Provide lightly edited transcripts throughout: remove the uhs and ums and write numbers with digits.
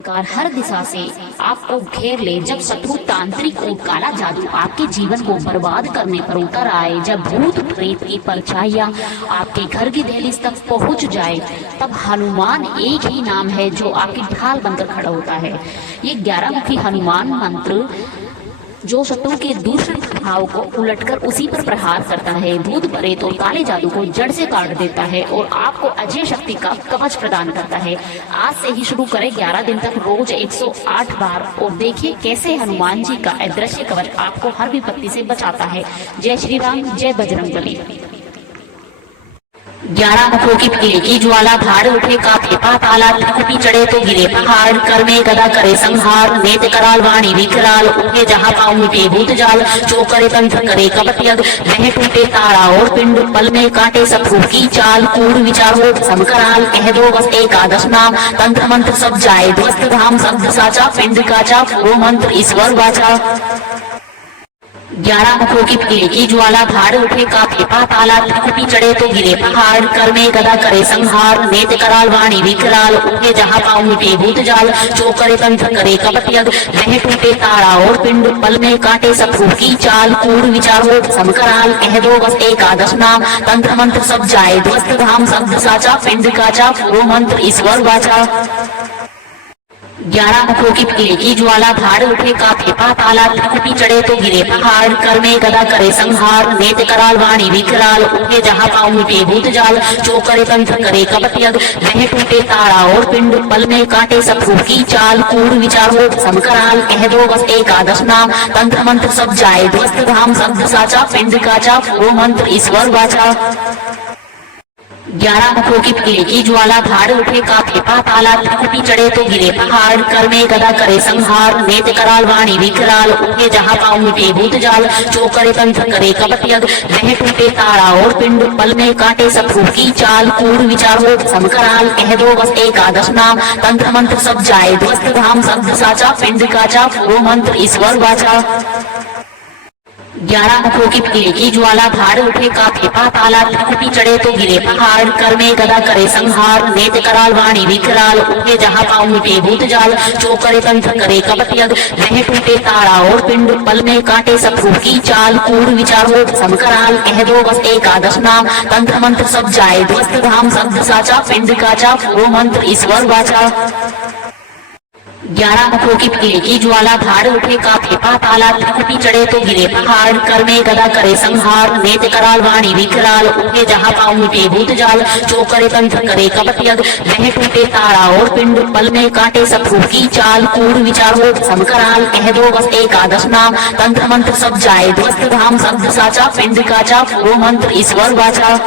Car हर दिशा से आपको घेर ले, जब शत्रु तांत्रिक और काला जादू आपके जीवन को बर्बाद करने पर उतर आए, जब भूत प्रेत की परछाइयां आपके घर की दहलीज तक पहुंच जाए, तब हनुमान एक ही नाम है जो आपकी ढाल बनकर खड़ा होता है। ये 11 मुखी हनुमान मंत्र जो शत्रु के दूसरे प्रभाव को उलटकर उसी पर प्रहार करता है, भूत प्रेत और काले जादू को जड़ से काट देता है और आपको अजय शक्ति का कवच प्रदान करता है। आज से ही शुरू करें 11 दिन तक रोज 108 बार और देखिए कैसे हनुमान जी का अदृश्य कवच आपको हर विपत्ति से बचाता है। जय श्री राम, जय बजरंगबली। 11 मुखों की पीली की ज्वाला, भार उठे काफे पाताला, त्रिकुटी चढ़े तो गिरे पहाड़, कर में गदा करे संहार, नेत कराल वाणी विकराल, उठे जहाँ पाँव मिटे भूत जाल, जो करे तंत्र करे कपट यज्ञ, वह टूटे तारा और पिंड, पल में काटे शत्रु की चाल, कूड़ विचार हो समकराल, कह दो बस एकादश नाम, तंत्र मंत्र सब जाए ध्वस्त धाम, शब्द साचा पिंड काचा, वो मंत्र ईश्वर वाचा। 11 मुखों की पीली की ज्वाला, भार उठे काफे पाताला, त्रिकुटी चढ़े तो गिरे पहाड़, कर में गदा करे संहार, नेत कराल वाणी विकराल, उठे जहाँ पाँव मिटे भूत जाल, जो करे तंत्र करे कपट यज्ञ, वह टूटे तारा और पिंड, पल में काटे शत्रु की चाल, कूड़ विचार हो समकराल, कह दो बस एकादश नाम, तंत्र मंत्र सब जाए ध्वस्त धाम, शब्द साचा पिंड काचा, वो मंत्र ईश्वर वाचा। 11 मुखों की पीली की ज्वाला, भार उठे काफे पाताला, त्रिकुटी चढ़े तो गिरे पहाड़, कर में गदा करे संहार, नेत कराल वाणी विकराल, उठे जहाँ पाँव मिटे भूत जाल, जो करे तंत्र करे कपट यज्ञ, वह टूटे तारा और पिंड, पल में काटे शत्रु की चाल, कूड़ विचार हो समकराल, कह दो बस एकादश नाम, तंत्र मंत्र सब जाए ध्वस्त धाम, शब्द साचा पिंड काचा, वो मंत्र ईश्वर वाचा। 11 मुखों की पीली की ज्वाला, भार उठे काफे पाताला, त्रिकुटी चढ़े तो गिरे पहाड़, कर में गदा करे संहार, नेत कराल वाणी विकराल, उठे जहाँ पाँव मिटे भूत जाल, जो करे तंत्र करे कपट यज्ञ, वह टूटे तारा और पिंड, पल में काटे शत्रु की चाल, कूड़ विचार हो समकराल, कह दो बस एकादश नाम, तंत्र मंत्र सब जाए ध्वस्त धाम, शब्द साचा पिंड काचा, वो मंत्र ईश्वर वाचा। 11 मुखों की पीली की ज्वाला, भार उठे काफे पाताला, त्रिकुटी चढ़े तो गिरे पहाड़, कर में गदा करे संहार, नेत कराल वाणी विकराल, उठे जहाँ पाँव मिटे भूत जाल, जो करे तंत्र करे कपट यज्ञ, वह टूटे तारा और पिंड, पल में काटे शत्रु की चाल, कूड़ विचार हो समकराल, कह दो बस एकादश नाम, तंत्र मंत्र सब जाए ध्वस्त धाम, शब्द साचा पिंड काचा, वो मंत्र ईश्वर वाचा। 11 मुखों की पीली की ज्वाला, भार उठे काफे पाताला, त्रिकुटी चढ़े तो गिरे पहाड़, कर में गदा करे संहार, नेत कराल वाणी विकराल, उठे जहाँ पाँव मिटे भूत जाल, जो करे तंत्र करे कपट यज्ञ, वह टूटे तारा और पिंड, पल में काटे शत्रु की चाल, कूड़ विचार हो समकराल, कह दो बस एकादश नाम, तंत्र मंत्र सब जाए ध्वस्त धाम, शब्द साचा पिंड काचा, वो मंत्र ईश्वर वाचा।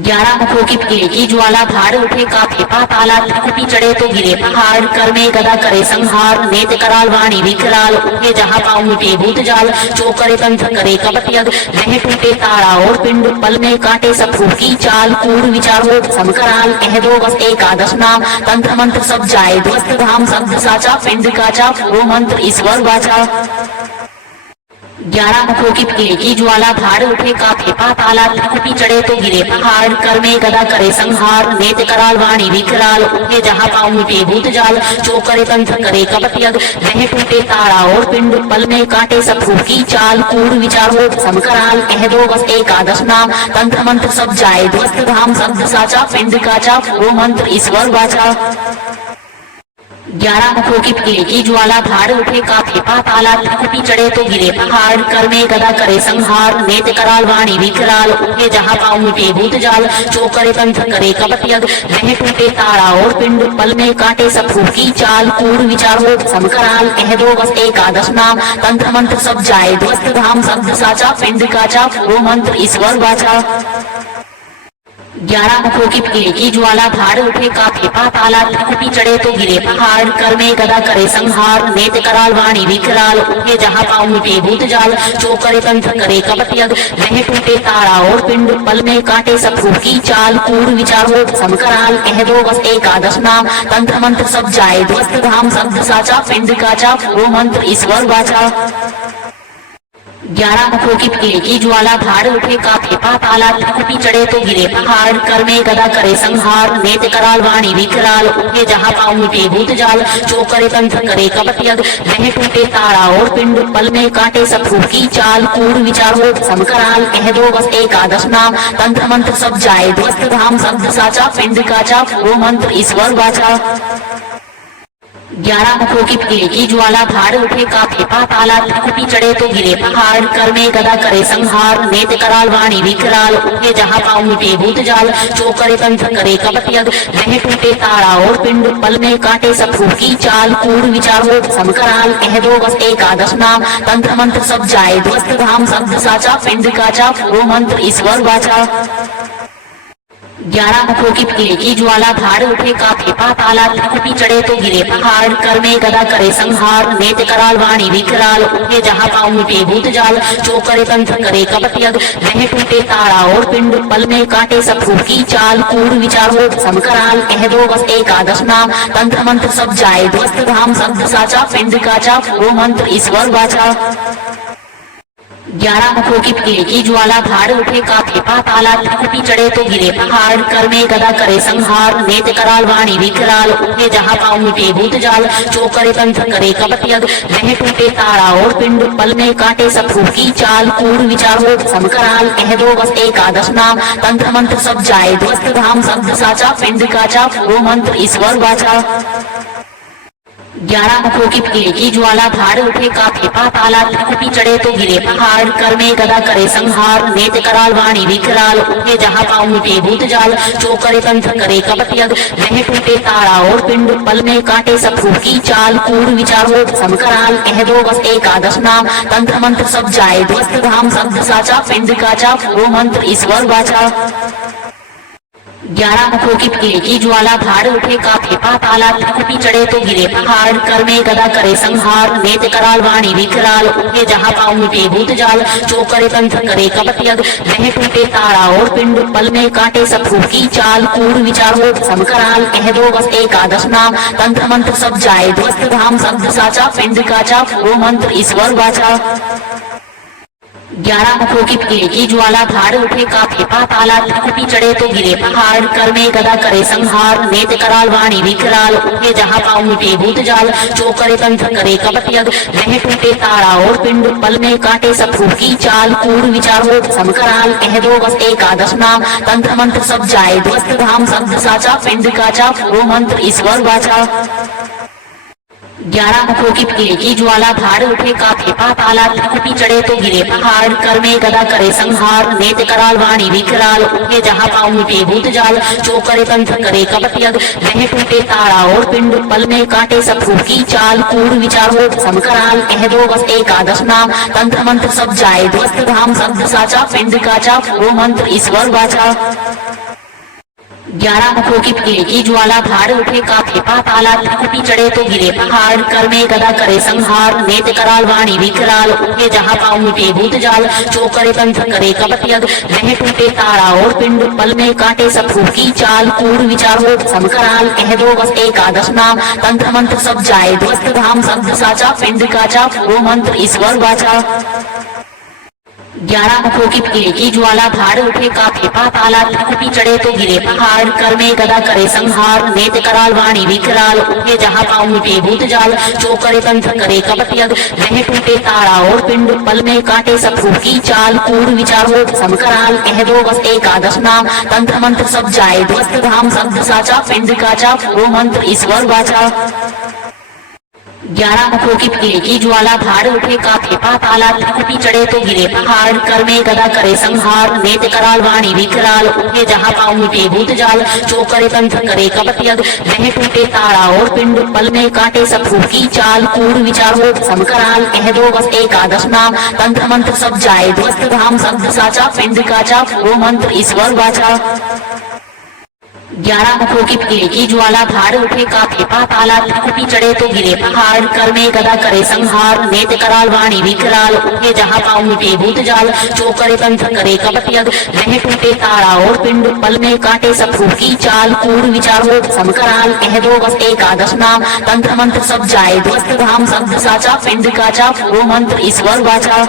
11 मुखों की पीली की ज्वाला, भार उठे काफे पाताला, त्रिकुटी चढ़े तो गिरे पहाड़, कर में गदा करे संहार, नेत कराल वाणी विकराल, उठे जहाँ पाँव मिटे भूत जाल, जो करे तंत्र करे कपट यज्ञ, वह टूटे तारा और पिंड, पल में काटे शत्रु की चाल, कूड़ विचार हो समकराल, कह दो बस एकादश नाम, तंत्र मंत्र सब जाए ध्वस्त धाम, शब्द साचा पिंड काचा, वो मंत्र ईश्वर वाचा। 11 मुखों की पीली की ज्वाला, भार उठे काफे पाताला, त्रिकुटी चढ़े तो गिरे पहाड़, कर में गदा करे संहार, नेत कराल वाणी विकराल, उठे जहाँ पाँव मिटे भूत जाल, जो करे तंत्र करे कपट यज्ञ, वह टूटे तारा और पिंड, पल में काटे शत्रु की चाल, कूड़ विचार हो समकराल, कह दो बस एकादश नाम, तंत्र मंत्र सब जाए ध्वस्त धाम, शब्द साचा पिंड काचा, वो मंत्र ईश्वर वाचा। 11 मुखों की पीली की ज्वाला, भार उठे काफे पाताला, त्रिकुटी चढ़े तो गिरे पहाड़, कर में गदा करे संहार, नेत कराल वाणी विकराल, उठे जहाँ पाँव मिटे भूत जाल, जो करे तंत्र करे कपट यज्ञ, वह टूटे तारा और पिंड, पल में काटे शत्रु की चाल, कूड़ विचार हो समकराल, कह दो बस एकादश नाम, तंत्र मंत्र सब जाए ध्वस्त धाम, शब्द साचा पिंड काचा, वो मंत्र ईश्वर वाचा। 11 मुखों की पीली की ज्वाला, भार उठे काफे पाताला, त्रिकुटी चढ़े तो गिरे पहाड़, कर में गदा करे संहार, नेत कराल वाणी विकराल, उठे जहाँ पाँव मिटे भूत जाल, जो करे तंत्र करे कपट यज्ञ, वह टूटे तारा और पिंड, पल में काटे शत्रु की चाल, कूड़ विचार हो समकराल, कह दो बस एकादश नाम, तंत्र मंत्र सब जाए ध्वस्त धाम, शब्द साचा पिंड काचा, वो मंत्र ईश्वर वाचा। 11 मुखों की पेड़ की ज्वाला, धार उठे काफे पाताला, त्रिकुटी चढ़े तो गिरे पहाड़, कर में गदा करे संहार, नेत कराल वाणी विकराल, उठे जहाँ पाँव मिटे भूत जाल, जो करे तंत्र करे कपट यज्ञ, वह टूटे तारा और पिंड, पल में काटे सब की चाल, कूड़ विचार हो समकराल, कह दो बस एकादश नाम, तंत्र मंत्र सब जाए ध्वस्त धाम, शब्द साचा पिंड काचा, वो मंत्र ईश्वर वाचा। 11 मुखों की पेड़ की ज्वाला, धार उठे काफे पाताला, त्रिकुटी चढ़े तो गिरे पहाड़, कर में गदा करे संहार, नेत कराल वाणी विकराल, उठे जहाँ पाँव मिटे भूत जाल, जो करे तंत्र करे कपट यज्ञ, वह टूटे तारा और पिंड, पल में काटे सब की चाल, कूड़ विचार हो समकराल, कह दो बस एकादश नाम, तंत्र मंत्र सब जाए ध्वस्त धाम, शब्द साचा पिंड काचा, वो मंत्र ईश्वर वाचा। 11 मुखों की पेड़ की ज्वाला, धार उठे काफे पाताला, त्रिकुटी चढ़े तो गिरे पहाड़, कर में गदा करे संहार, नेत कराल वाणी विकराल, उठे जहाँ पाँव मिटे भूत जाल, जो करे तंत्र करे कपट यज्ञ, वह टूटे तारा और पिंड, पल में काटे सब की चाल, कूड़ विचार हो समकराल, कह दो बस एकादश नाम, तंत्र मंत्र सब जाए ध्वस्त धाम, शब्द साचा पिंड काचा, वो मंत्र ईश्वर वाचा। 11 मुखों की पेड़ की ज्वाला, धार उठे काफे पाताला, त्रिकुटी चढ़े तो गिरे पहाड़, कर में गदा करे संहार, नेत कराल वाणी विकराल, उठे जहाँ पाँव मिटे भूत जाल, जो करे तंत्र करे कपट यज्ञ, वह टूटे तारा और पिंड, पल में काटे सब की चाल, कूड़ विचार हो समकराल, कह दो बस एकादश नाम, तंत्र मंत्र सब जाए ध्वस्त धाम, शब्द साचा पिंड काचा, वो मंत्र ईश्वर वाचा। 11 मुखों की पेड़ की ज्वाला, धार उठे काफे पाताला, त्रिकुटी चढ़े तो गिरे पहाड़, कर में गदा करे संहार, नेत कराल वाणी विकराल, उठे जहाँ पाँव मिटे भूत जाल, जो करे तंत्र करे कपट यज्ञ, वह टूटे तारा और पिंड, पल में काटे सब की चाल, कूड़ विचार हो समकराल, कह दो बस एकादश नाम, तंत्र मंत्र सब जाए ध्वस्त धाम, शब्द साचा पिंड काचा, वो मंत्र ईश्वर वाचा। 11 मुखों की पेड़ की ज्वाला, धार उठे काफे पाताला, त्रिकुटी चढ़े तो गिरे पहाड़, कर में गदा करे संहार, नेत कराल वाणी विकराल, उठे जहाँ पाँव मिटे भूत जाल, जो करे तंत्र करे कपट यज्ञ, वह टूटे तारा और पिंड, पल में काटे सब की चाल, कूड़ विचार हो समकराल, कह दो बस एकादश नाम, तंत्र मंत्र सब जाए ध्वस्त धाम, शब्द साचा पिंड काचा, वो मंत्र ईश्वर वाचा। 11 मुखों की पेड़ की ज्वाला, धार उठे काफे पाताला, त्रिकुटी चढ़े तो गिरे पहाड़, कर में गदा करे संहार, नेत कराल वाणी विकराल, उठे जहाँ पाँव मिटे भूत जाल, जो करे तंत्र करे कपट यज्ञ, वह टूटे तारा और पिंड, पल में काटे सब की चाल, कूड़ विचार हो समकराल, कह दो बस एकादश नाम, तंत्र मंत्र सब जाए ध्वस्त धाम, शब्द साचा पिंड काचा, वो मंत्र ईश्वर वाचा। 11 मुखों की पेड़ की ज्वाला, धार उठे काफे पाताला, त्रिकुटी चढ़े तो गिरे पहाड़, कर में गदा करे संहार, नेत कराल वाणी विकराल, उठे जहाँ पाँव मिटे भूत जाल, जो करे तंत्र करे कपट यज्ञ, वह टूटे तारा और पिंड, पल में काटे सब की चाल, कूड़ विचार हो समकराल, कह दो बस एकादश नाम, तंत्र मंत्र सब जाए ध्वस्त धाम, शब्द साचा पिंड काचा, वो मंत्र ईश्वर वाचा। 11 मुखों की पेड़ की ज्वाला, धार उठे काफे पाताला, त्रिकुटी चढ़े तो गिरे पहाड़, कर में गदा करे संहार, नेत कराल वाणी विकराल, उठे जहाँ पाँव मिटे भूत जाल, जो करे तंत्र करे कपट यज्ञ, वह टूटे तारा और पिंड, पल में काटे सब की चाल, कूड़ विचार हो समकराल, कह दो बस एकादश नाम, तंत्र मंत्र सब जाए ध्वस्त धाम, शब्द साचा पिंड काचा, वो मंत्र ईश्वर वाचा। 11 मुखों की पेड़ की ज्वाला, धार उठे काफे पाताला, त्रिकुटी चढ़े तो गिरे पहाड़, कर में गदा करे संहार, नेत कराल वाणी विकराल, उठे जहाँ पाँव मिटे भूत जाल, जो करे तंत्र करे कपट यज्ञ, वह टूटे तारा और पिंड, पल में काटे सब की चाल, कूड़ विचार हो समकराल, कह दो बस एकादश नाम, तंत्र मंत्र सब जाए ध्वस्त धाम, शब्द साचा पिंड काचा, वो मंत्र ईश्वर वाचा। 11 मुखों की पेड़ की ज्वाला, धार उठे काफे पाताला, त्रिकुटी चढ़े तो गिरे पहाड़, कर में गदा करे संहार, नेत कराल वाणी विकराल, उठे जहाँ पाँव मिटे भूत जाल, जो करे तंत्र करे कपट यज्ञ, वह टूटे तारा और पिंड, पल में काटे सब की चाल, कूड़ विचार हो समकराल, कह दो बस एकादश नाम, तंत्र मंत्र सब जाए ध्वस्त धाम, शब्द साचा पिंड काचा, वो मंत्र ईश्वर वाचा। 11 मुखों की पेड़ की ज्वाला, धार उठे काफे पाताला, त्रिकुटी चढ़े तो गिरे पहाड़, कर में गदा करे संहार, नेत कराल वाणी विकराल, उठे जहाँ पाँव मिटे भूत जाल, जो करे तंत्र करे कपट यज्ञ, वह टूटे तारा और पिंड, पल में काटे सब की चाल, कूड़ विचार हो समकराल, कह दो बस एकादश नाम, तंत्र मंत्र सब जाए ध्वस्त धाम, शब्द साचा पिंड काचा, वो मंत्र ईश्वर वाचा।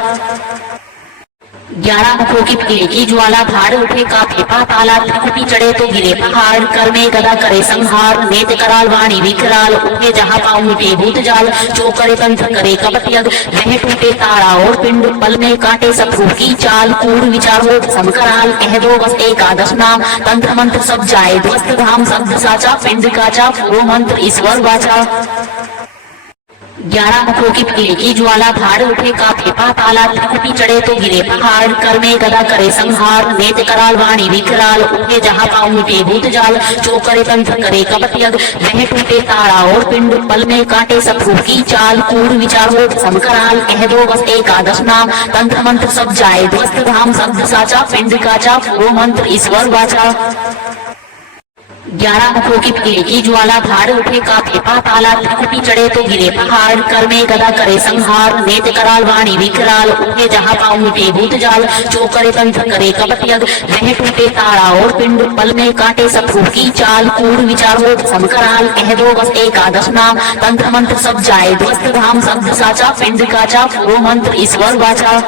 11 मुखों की पीड़े की ज्वाला, भाड़ उठे कांपे पाताला, त्रिकुटी चढ़े तो गिरे पहाड़, कर में गदा करे संहार, नेत कराल वाणी विकराल, उठे जहाँ पाँव मिटे भूत जाल, जो करे तंत्र करे कपट यज्ञ, वह टूटे तारा और पिंड, पल में काटे सब की चाल, कूड़ विचार हो समकराल, कह दो बस एकादश नाम, तंत्र मंत्र सब जाए ध्वस्त धाम, शब्द साचा पिंड काचा, वो मंत्र ईश्वर वाचा। 11 मुखों की पीड़े की ज्वाला, भाड़ उठे कांपे पाताला, त्रिकुटी चढ़े तो गिरे पहाड़, कर में गदा करे संहार, नेत कराल वाणी विकराल, उठे जहाँ पाँव मिटे भूत जाल, जो करे तंत्र करे कपट यज्ञ, वह टूटे तारा और पिंड, पल में काटे सब की चाल, कूड़ विचार हो समकराल, कह दो बस एकादश नाम, तंत्र मंत्र सब जाए ध्वस्त धाम, शब्द साचा पिंड काचा, वो मंत्र ईश्वर वाचा। 11 मुखों की पीड़े की ज्वाला, भाड़ उठे कांपे पाताला, त्रिकुटी चढ़े तो गिरे पहाड़, कर में गदा करे संहार, नेत कराल वाणी विकराल, उठे जहाँ पाँव मिटे भूत जाल, जो करे तंत्र करे कपट यज्ञ, वह टूटे तारा और पिंड, पल में काटे सब की चाल, कूड़ विचार हो समकराल, कह दो बस एकादश नाम, तंत्र मंत्र सब जाए ध्वस्त धाम, शब्द साचा पिंड काचा, वो मंत्र ईश्वर वाचा।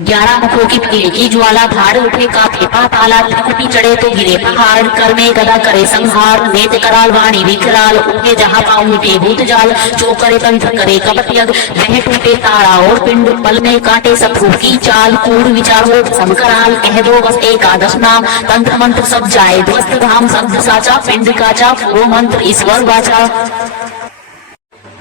11 मुखों की पीड़े की ज्वाला, भाड़ उठे कांपे पाताला, त्रिकुटी चढ़े तो गिरे पहाड़, कर में गदा करे संहार, नेत कराल वाणी विकराल, उठे जहाँ पाँव मिटे भूत जाल, जो करे तंत्र करे कपट यज्ञ, वह टूटे तारा और पिंड, पल में काटे सब की चाल, कूड़ विचार हो समकराल, कह दो बस एकादश नाम, तंत्र मंत्र सब जाए ध्वस्त धाम, शब्द साचा पिंड काचा, वो मंत्र ईश्वर वाचा।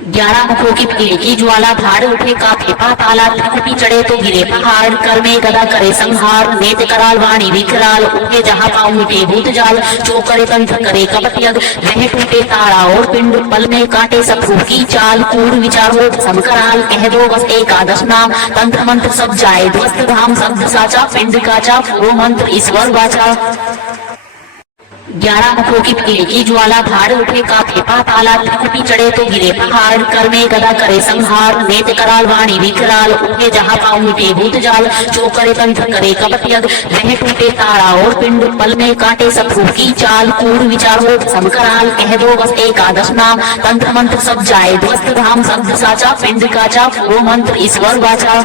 11 मुखों की पीड़े की ज्वाला, भाड़ उठे कांपे पाताला, त्रिकुटी चढ़े तो गिरे पहाड़, कर में गदा करे संहार, नेत कराल वाणी विकराल, उठे जहाँ पाँव मिटे भूत जाल, जो करे तंत्र करे कपट यज्ञ, वह टूटे तारा और पिंड, पल में काटे सब की चाल, कूड़ विचार हो समकराल, कह दो बस एकादश नाम, तंत्र मंत्र सब जाए ध्वस्त धाम, शब्द साचा पिंड काचा, वो मंत्र ईश्वर वाचा। 11 मुखों की पीड़े की ज्वाला, भाड़ उठे कांपे पाताला, त्रिकुटी चढ़े तो गिरे पहाड़, कर में गदा करे संहार, नेत कराल वाणी विकराल, उठे जहाँ पाँव मिटे भूत जाल, जो करे तंत्र करे कपट यज्ञ, वह टूटे तारा और पिंड, पल में काटे सब की चाल, कूड़ विचार हो समकराल, कह दो बस एकादश नाम, तंत्र मंत्र सब जाए ध्वस्त धाम, शब्द साचा पिंड काचा, वो मंत्र ईश्वर वाचा।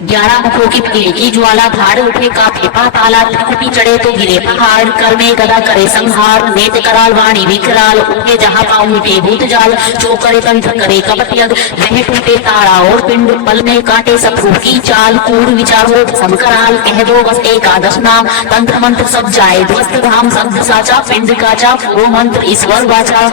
11 मुखों की पीड़े की ज्वाला, भाड़ उठे कांपे पाताला, त्रिकुटी चढ़े तो गिरे पहाड़, कर में गदा करे संहार, नेत कराल वाणी विकराल, उठे जहाँ पाँव मिटे भूत जाल, जो करे तंत्र करे कपट यज्ञ, वह टूटे तारा और पिंड, पल में काटे सब की चाल, कूड़ विचार हो समकराल, कह दो बस एकादश नाम, तंत्र मंत्र सब जाए ध्वस्त धाम, शब्द साचा पिंड काचा, वो मंत्र ईश्वर वाचा।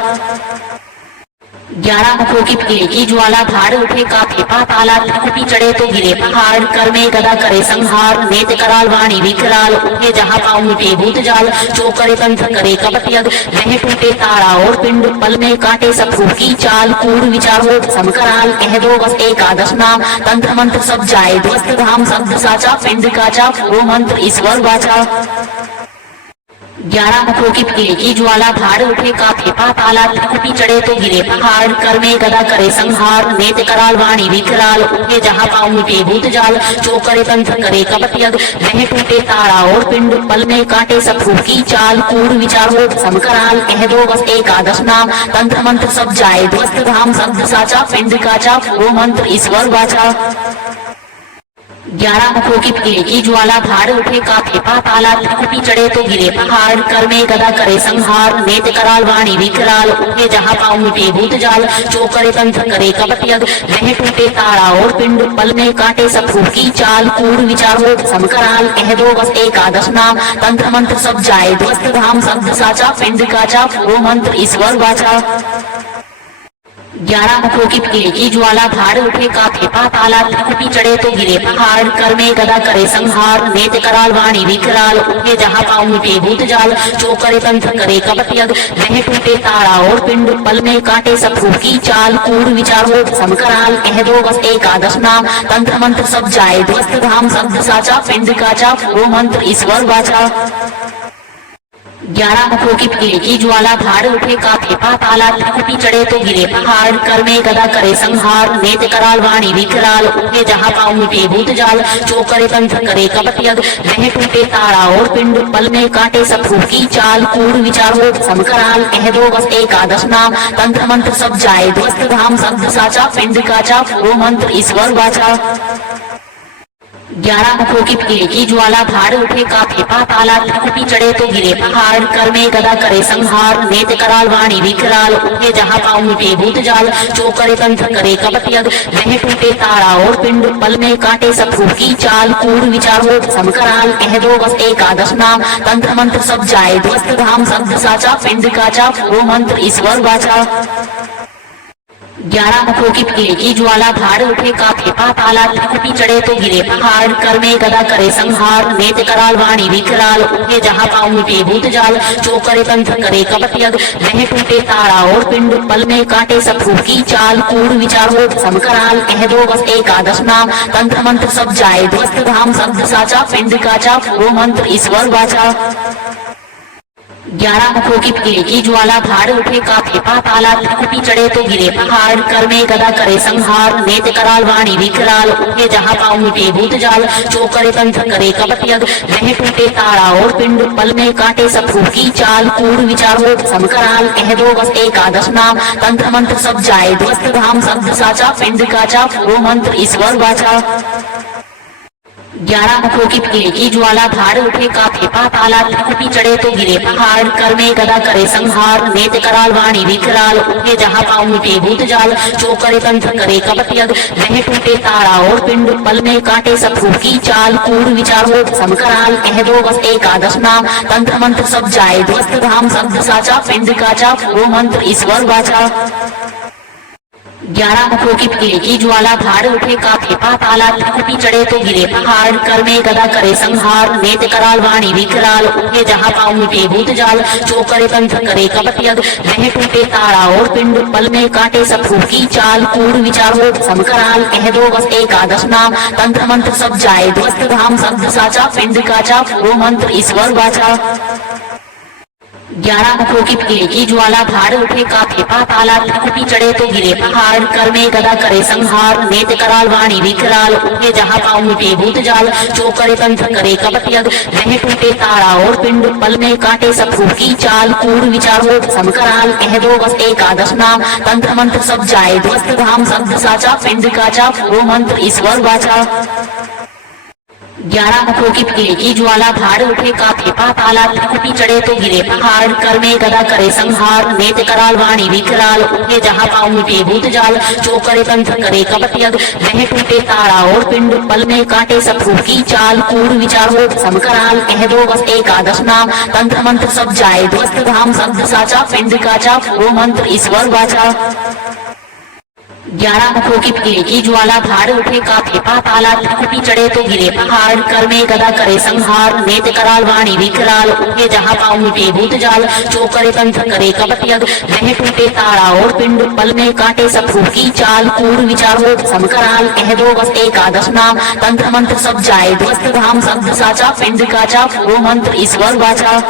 11 मुखों की पीड़े की ज्वाला, भाड़ उठे कांपे पाताला, त्रिकुटी चढ़े तो गिरे पहाड़, कर में गदा करे संहार, नेत कराल वाणी विकराल, उठे जहाँ पाँव मिटे भूत जाल, जो करे तंत्र करे कपट यज्ञ, वह टूटे तारा और पिंड, पल में काटे सब की चाल, कूड़ विचार हो समकराल, कह दो बस एकादश नाम, तंत्र मंत्र सब जाए ध्वस्त धाम, शब्द साचा पिंड काचा, वो मंत्र ईश्वर वाचा। 11 मुखों की पीड़े की ज्वाला, भाड़ उठे कांपे पाताला, त्रिकुटी चढ़े तो गिरे पहाड़, कर में गदा करे संहार, नेत कराल वाणी विकराल, उठे जहाँ पाँव मिटे भूत जाल, जो करे तंत्र करे कपट यज्ञ, वह टूटे तारा और पिंड, पल में काटे सब की चाल, कूड़ विचार हो समकराल, कह दो बस एकादश नाम, तंत्र मंत्र सब जाए ध्वस्त धाम, शब्द साचा पिंड काचा, वो मंत्र ईश्वर वाचा। 11 मुखों की पीड़े की ज्वाला, भाड़ उठे कांपे पाताला, त्रिकुटी चढ़े तो गिरे पहाड़, कर में गदा करे संहार, नेत कराल वाणी विकराल, उठे जहाँ पाँव मिटे भूत जाल, जो करे तंत्र करे कपट यज्ञ, वह टूटे तारा और पिंड, पल में काटे सब की चाल, कूड़ विचार हो समकराल, कह दो बस एकादश नाम, तंत्र मंत्र सब जाए ध्वस्त धाम, शब्द साचा पिंड काचा, वो मंत्र ईश्वर वाचा। 11 मुखों की पीड़े की ज्वाला, भाड़ उठे कांपे पाताला, त्रिकुटी चढ़े तो गिरे पहाड़, कर में गदा करे संहार, नेत कराल वाणी विकराल, उठे जहाँ पाँव मिटे भूत जाल, जो करे तंत्र करे कपट यज्ञ, वह टूटे तारा और पिंड, पल में काटे सब की चाल, कूड़ विचार हो समकराल, कह दो बस एकादश नाम, तंत्र मंत्र सब जाए ध्वस्त धाम, शब्द साचा पिंड काचा, वो मंत्र ईश्वर वाचा। 11 मुखों की पीड़े की ज्वाला, भाड़ उठे कांपे पाताला, त्रिकुटी चढ़े तो गिरे पहाड़, कर में गदा करे संहार, नेत कराल वाणी विकराल, उठे जहाँ पाँव मिटे भूत जाल, जो करे तंत्र करे कपट यज्ञ, वह टूटे तारा और पिंड, पल में काटे सब की चाल, कूड़ विचार हो समकराल, कह दो बस एकादश नाम, तंत्र मंत्र सब जाए ध्वस्त धाम, शब्द साचा पिंड काचा, वो मंत्र ईश्वर वाचा। 11 मुखों की पीड़ की ज्वाला, धार उठे काफे पाताला, त्रिकुटी चढ़े तो गिरे पहाड़, कर में गदा करे संहार, नेत्र कराल वाणी विकराल, उठे जहाँ पाँव मिटे भूत जाल, जो करे तंत्र करे कपट यज्ञ, वह टूटे तारा और पिंड, पल में काटे शत्रु की चाल, कूड़ विचार हो समकराल, कह दो बस एकादश नाम, तंत्र मंत्र सब जाए ध्वस्त धाम, शब्द साचा पिंड काचा, वो मंत्र ईश्वर वाचा। 11 मुखों की पीड़ की ज्वाला, धार उठे काफे पाताला, त्रिकुटी चढ़े तो गिरे पहाड़, कर में गदा करे संहार, नेत्र कराल वाणी विकराल, उठे जहाँ पाँव मिटे भूत जाल, जो करे तंत्र करे कपट यज्ञ, वह टूटे तारा और पिंड, पल में काटे शत्रु की चाल, कूड़ विचार हो समकराल, कह दो बस एकादश नाम, तंत्र मंत्र सब जाए ध्वस्त धाम, शब्द साचा पिंड काचा, वो मंत्र ईश्वर वाचा। 11 मुखों की पीड़ की ज्वाला, धार उठे काफे पाताला, त्रिकुटी चढ़े तो गिरे पहाड़, कर में गदा करे संहार, नेत्र कराल वाणी विकराल, उठे जहाँ पाँव मिटे भूत जाल, जो करे तंत्र करे कपट यज्ञ, वह टूटे तारा और पिंड, पल में काटे शत्रु की चाल, कूड़ विचार हो समकराल, कह दो बस एकादश नाम, तंत्र मंत्र सब जाए ध्वस्त धाम, शब्द साचा पिंड काचा, वो मंत्र ईश्वर वाचा। 11 मुखों की पीड़ की ज्वाला, धार उठे काफे पाताला, त्रिकुटी चढ़े तो गिरे पहाड़, कर में गदा करे संहार, नेत्र कराल वाणी विकराल, उठे जहाँ पाँव मिटे भूत जाल, जो करे तंत्र करे कपट यज्ञ, वह टूटे तारा और पिंड, पल में काटे शत्रु की चाल, कूड़ विचार हो समकराल, कह दो बस एकादश नाम, तंत्र मंत्र सब जाए ध्वस्त धाम, शब्द साचा पिंड काचा, वो मंत्र ईश्वर वाचा। 11 मुखों की पीड़ की ज्वाला, धार उठे काफे पाताला, त्रिकुटी चढ़े तो गिरे पहाड़, कर में गदा करे संहार, नेत्र कराल वाणी विकराल, उठे जहाँ पाँव मिटे भूत जाल, जो करे तंत्र करे कपट यज्ञ, वह टूटे तारा और पिंड, पल में काटे शत्रु की चाल, कूड़ विचार हो समकराल, कह दो बस एकादश नाम, तंत्र मंत्र सब जाए ध्वस्त धाम, शब्द साचा पिंड काचा, वो मंत्र ईश्वर वाचा। 11 मुखों की पीड़ की ज्वाला, धार उठे काफे पाताला, त्रिकुटी चढ़े तो गिरे पहाड़, कर में गदा करे संहार, नेत्र कराल वाणी विकराल, उठे जहाँ पाँव मिटे भूत जाल, जो करे तंत्र करे कपट यज्ञ, वह टूटे तारा और पिंड, पल में काटे शत्रु की चाल, कूड़ विचार हो समकराल, कह दो बस एकादश नाम, तंत्र मंत्र सब जाए ध्वस्त धाम, शब्द साचा पिंड काचा, वो मंत्र ईश्वर वाचा। 11 मुखों की पीड़ की ज्वाला, धार उठे काफे पाताला, त्रिकुटी चढ़े तो गिरे पहाड़, कर में गदा करे संहार, नेत्र कराल वाणी विकराल, उठे जहाँ पाँव मिटे भूत जाल, जो करे तंत्र करे कपट यज्ञ, वह टूटे तारा और पिंड, पल में काटे शत्रु की चाल, कूड़ विचार हो समकराल, कह दो बस एकादश नाम, तंत्र मंत्र सब जाए ध्वस्त धाम, शब्द साचा पिंड काचा, वो मंत्र ईश्वर वाचा। 11 मुखों की पीड़ की ज्वाला, धार उठे काफे पाताला, त्रिकुटी चढ़े तो गिरे पहाड़, कर में गदा करे संहार, नेत्र कराल वाणी विकराल, उठे जहाँ पाँव मिटे भूत जाल, जो करे तंत्र करे कपट यज्ञ, वह टूटे तारा और पिंड, पल में काटे शत्रु की चाल, कूड़ विचार हो समकराल, कह दो बस एकादश नाम, तंत्र मंत्र सब जाए ध्वस्त धाम, शब्द साचा पिंड काचा, वो मंत्र ईश्वर वाचा।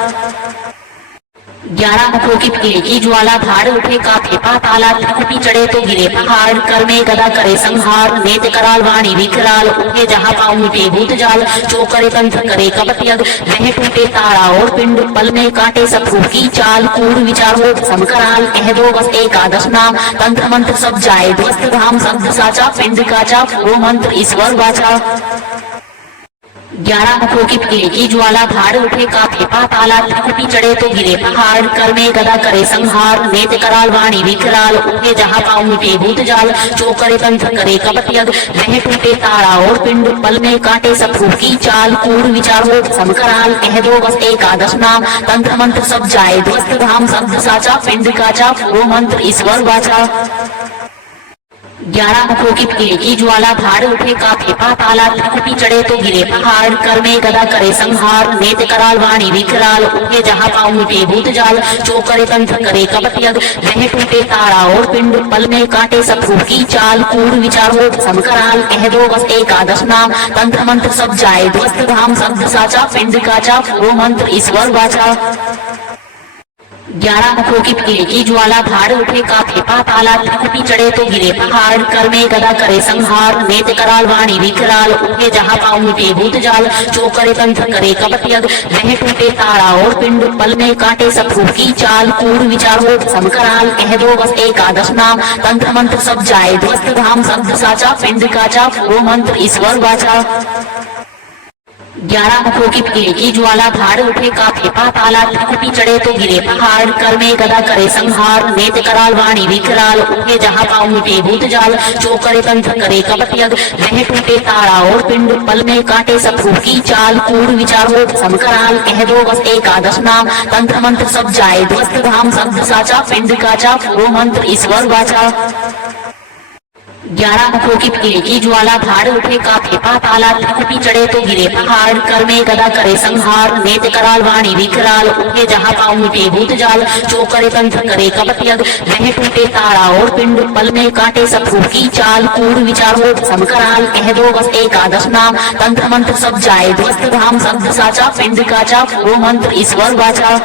11 मुखों की पीड़ की ज्वाला, धार उठे काफे पाताला, त्रिकुटी चढ़े तो गिरे पहाड़, कर में गदा करे संहार, नेत्र कराल वाणी विकराल, उठे जहाँ पाँव मिटे भूत जाल, जो करे तंत्र करे कपट यज्ञ, वह टूटे तारा और पिंड, पल में काटे शत्रु की चाल, कूड़ विचार हो समकराल, कह दो बस एकादश नाम, तंत्र मंत्र सब जाए ध्वस्त धाम, शब्द साचा पिंड काचा, वो मंत्र ईश्वर वाचा। 11 मुखों की पीड़ की ज्वाला, धार उठे काफे पाताला, त्रिकुटी चढ़े तो गिरे पहाड़, कर में गदा करे संहार, नेत्र कराल वाणी विकराल, उठे जहाँ पाँव मिटे भूत जाल, जो करे तंत्र करे कपट यज्ञ, वह टूटे तारा और पिंड, पल में काटे शत्रु की चाल, कूड़ विचार हो समकराल, कह दो बस एकादश नाम, तंत्र मंत्र सब जाए ध्वस्त धाम, शब्द साचा पिंड काचा, वो मंत्र ईश्वर वाचा। 11 मुखों की पीड़ की ज्वाला, धार उठे काफे पाताला, त्रिकुटी चढ़े तो गिरे पहाड़, कर में गदा करे संहार, नेत्र कराल वाणी विकराल, उठे जहाँ पाँव मिटे भूत जाल, जो करे तंत्र करे कपट यज्ञ, वह टूटे तारा और पिंड, पल में काटे शत्रु की चाल, कूड़ विचार हो समकराल, कह दो बस एकादश नाम, तंत्र मंत्र सब जाए ध्वस्त धाम, शब्द साचा पिंड काचा, वो मंत्र ईश्वर वाचा। 11 मुखों की पीड़ की ज्वाला, धार उठे काफे पाताला, त्रिकुटी चढ़े तो गिरे पहाड़, कर में गदा करे संहार, नेत्र कराल वाणी विकराल, उठे जहाँ पाँव मिटे भूत जाल, जो करे तंत्र करे कपट यज्ञ, वह टूटे तारा और पिंड, पल में काटे शत्रु की चाल, कूड़ विचार हो समकराल, कह दो बस एकादश नाम, तंत्र मंत्र सब जाए ध्वस्त धाम, शब्द साचा पिंड काचा, वो मंत्र ईश्वर वाचा। 11 मुखों की एक ही ज्वाला, भाड़ उठे काफे पाताला, त्रिकुटी चढ़े तो गिरे पहाड़, कर में गदा करे संहार, नेत कराल वाणी विकराल, उठे जहाँ पाँव मिटे भूत जाल, जो करे तंत्र करे कपट यज्ञ, वह टूटे तारा और पिंड, पल में काटे सब की चाल, कूड़ विचार हो समकराल, कह दो बस एकादश नाम, तंत्र मंत्र सब जाए ध्वस्त धाम, शब्द साचा पिंड काचा, वो मंत्र ईश्वर वाचा। 11 मुखों की एक ही ज्वाला, भाड़ उठे काफे पाताला, त्रिकुटी चढ़े तो गिरे पहाड़, कर में गदा करे संहार, नेत कराल वाणी विकराल, उठे जहाँ पाँव मिटे भूत जाल, जो करे तंत्र करे कपट यज्ञ, वह टूटे तारा और पिंड, पल में काटे सब की चाल, कूड़ विचार हो समकराल, कह दो बस एकादश नाम, तंत्र मंत्र सब जाए ध्वस्त धाम, शब्द साचा पिंड काचा, वो मंत्र ईश्वर वाचा।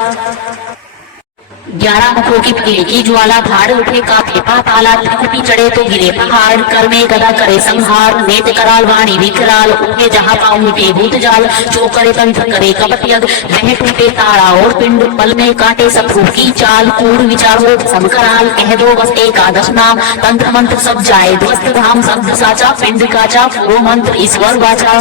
11 मुखों की एक ही ज्वाला, भाड़ उठे काफे पाताला, त्रिकुटी चढ़े तो गिरे पहाड़, कर में गदा करे संहार, नेत कराल वाणी विकराल, उठे जहाँ पाँव मिटे भूत जाल, जो करे तंत्र करे कपट यज्ञ, वह टूटे तारा और पिंड, पल में काटे सब की चाल, कूड़ विचार हो समकराल, कह दो बस एकादश नाम, तंत्र मंत्र सब जाए ध्वस्त धाम, शब्द साचा पिंड काचा, वो मंत्र ईश्वर वाचा।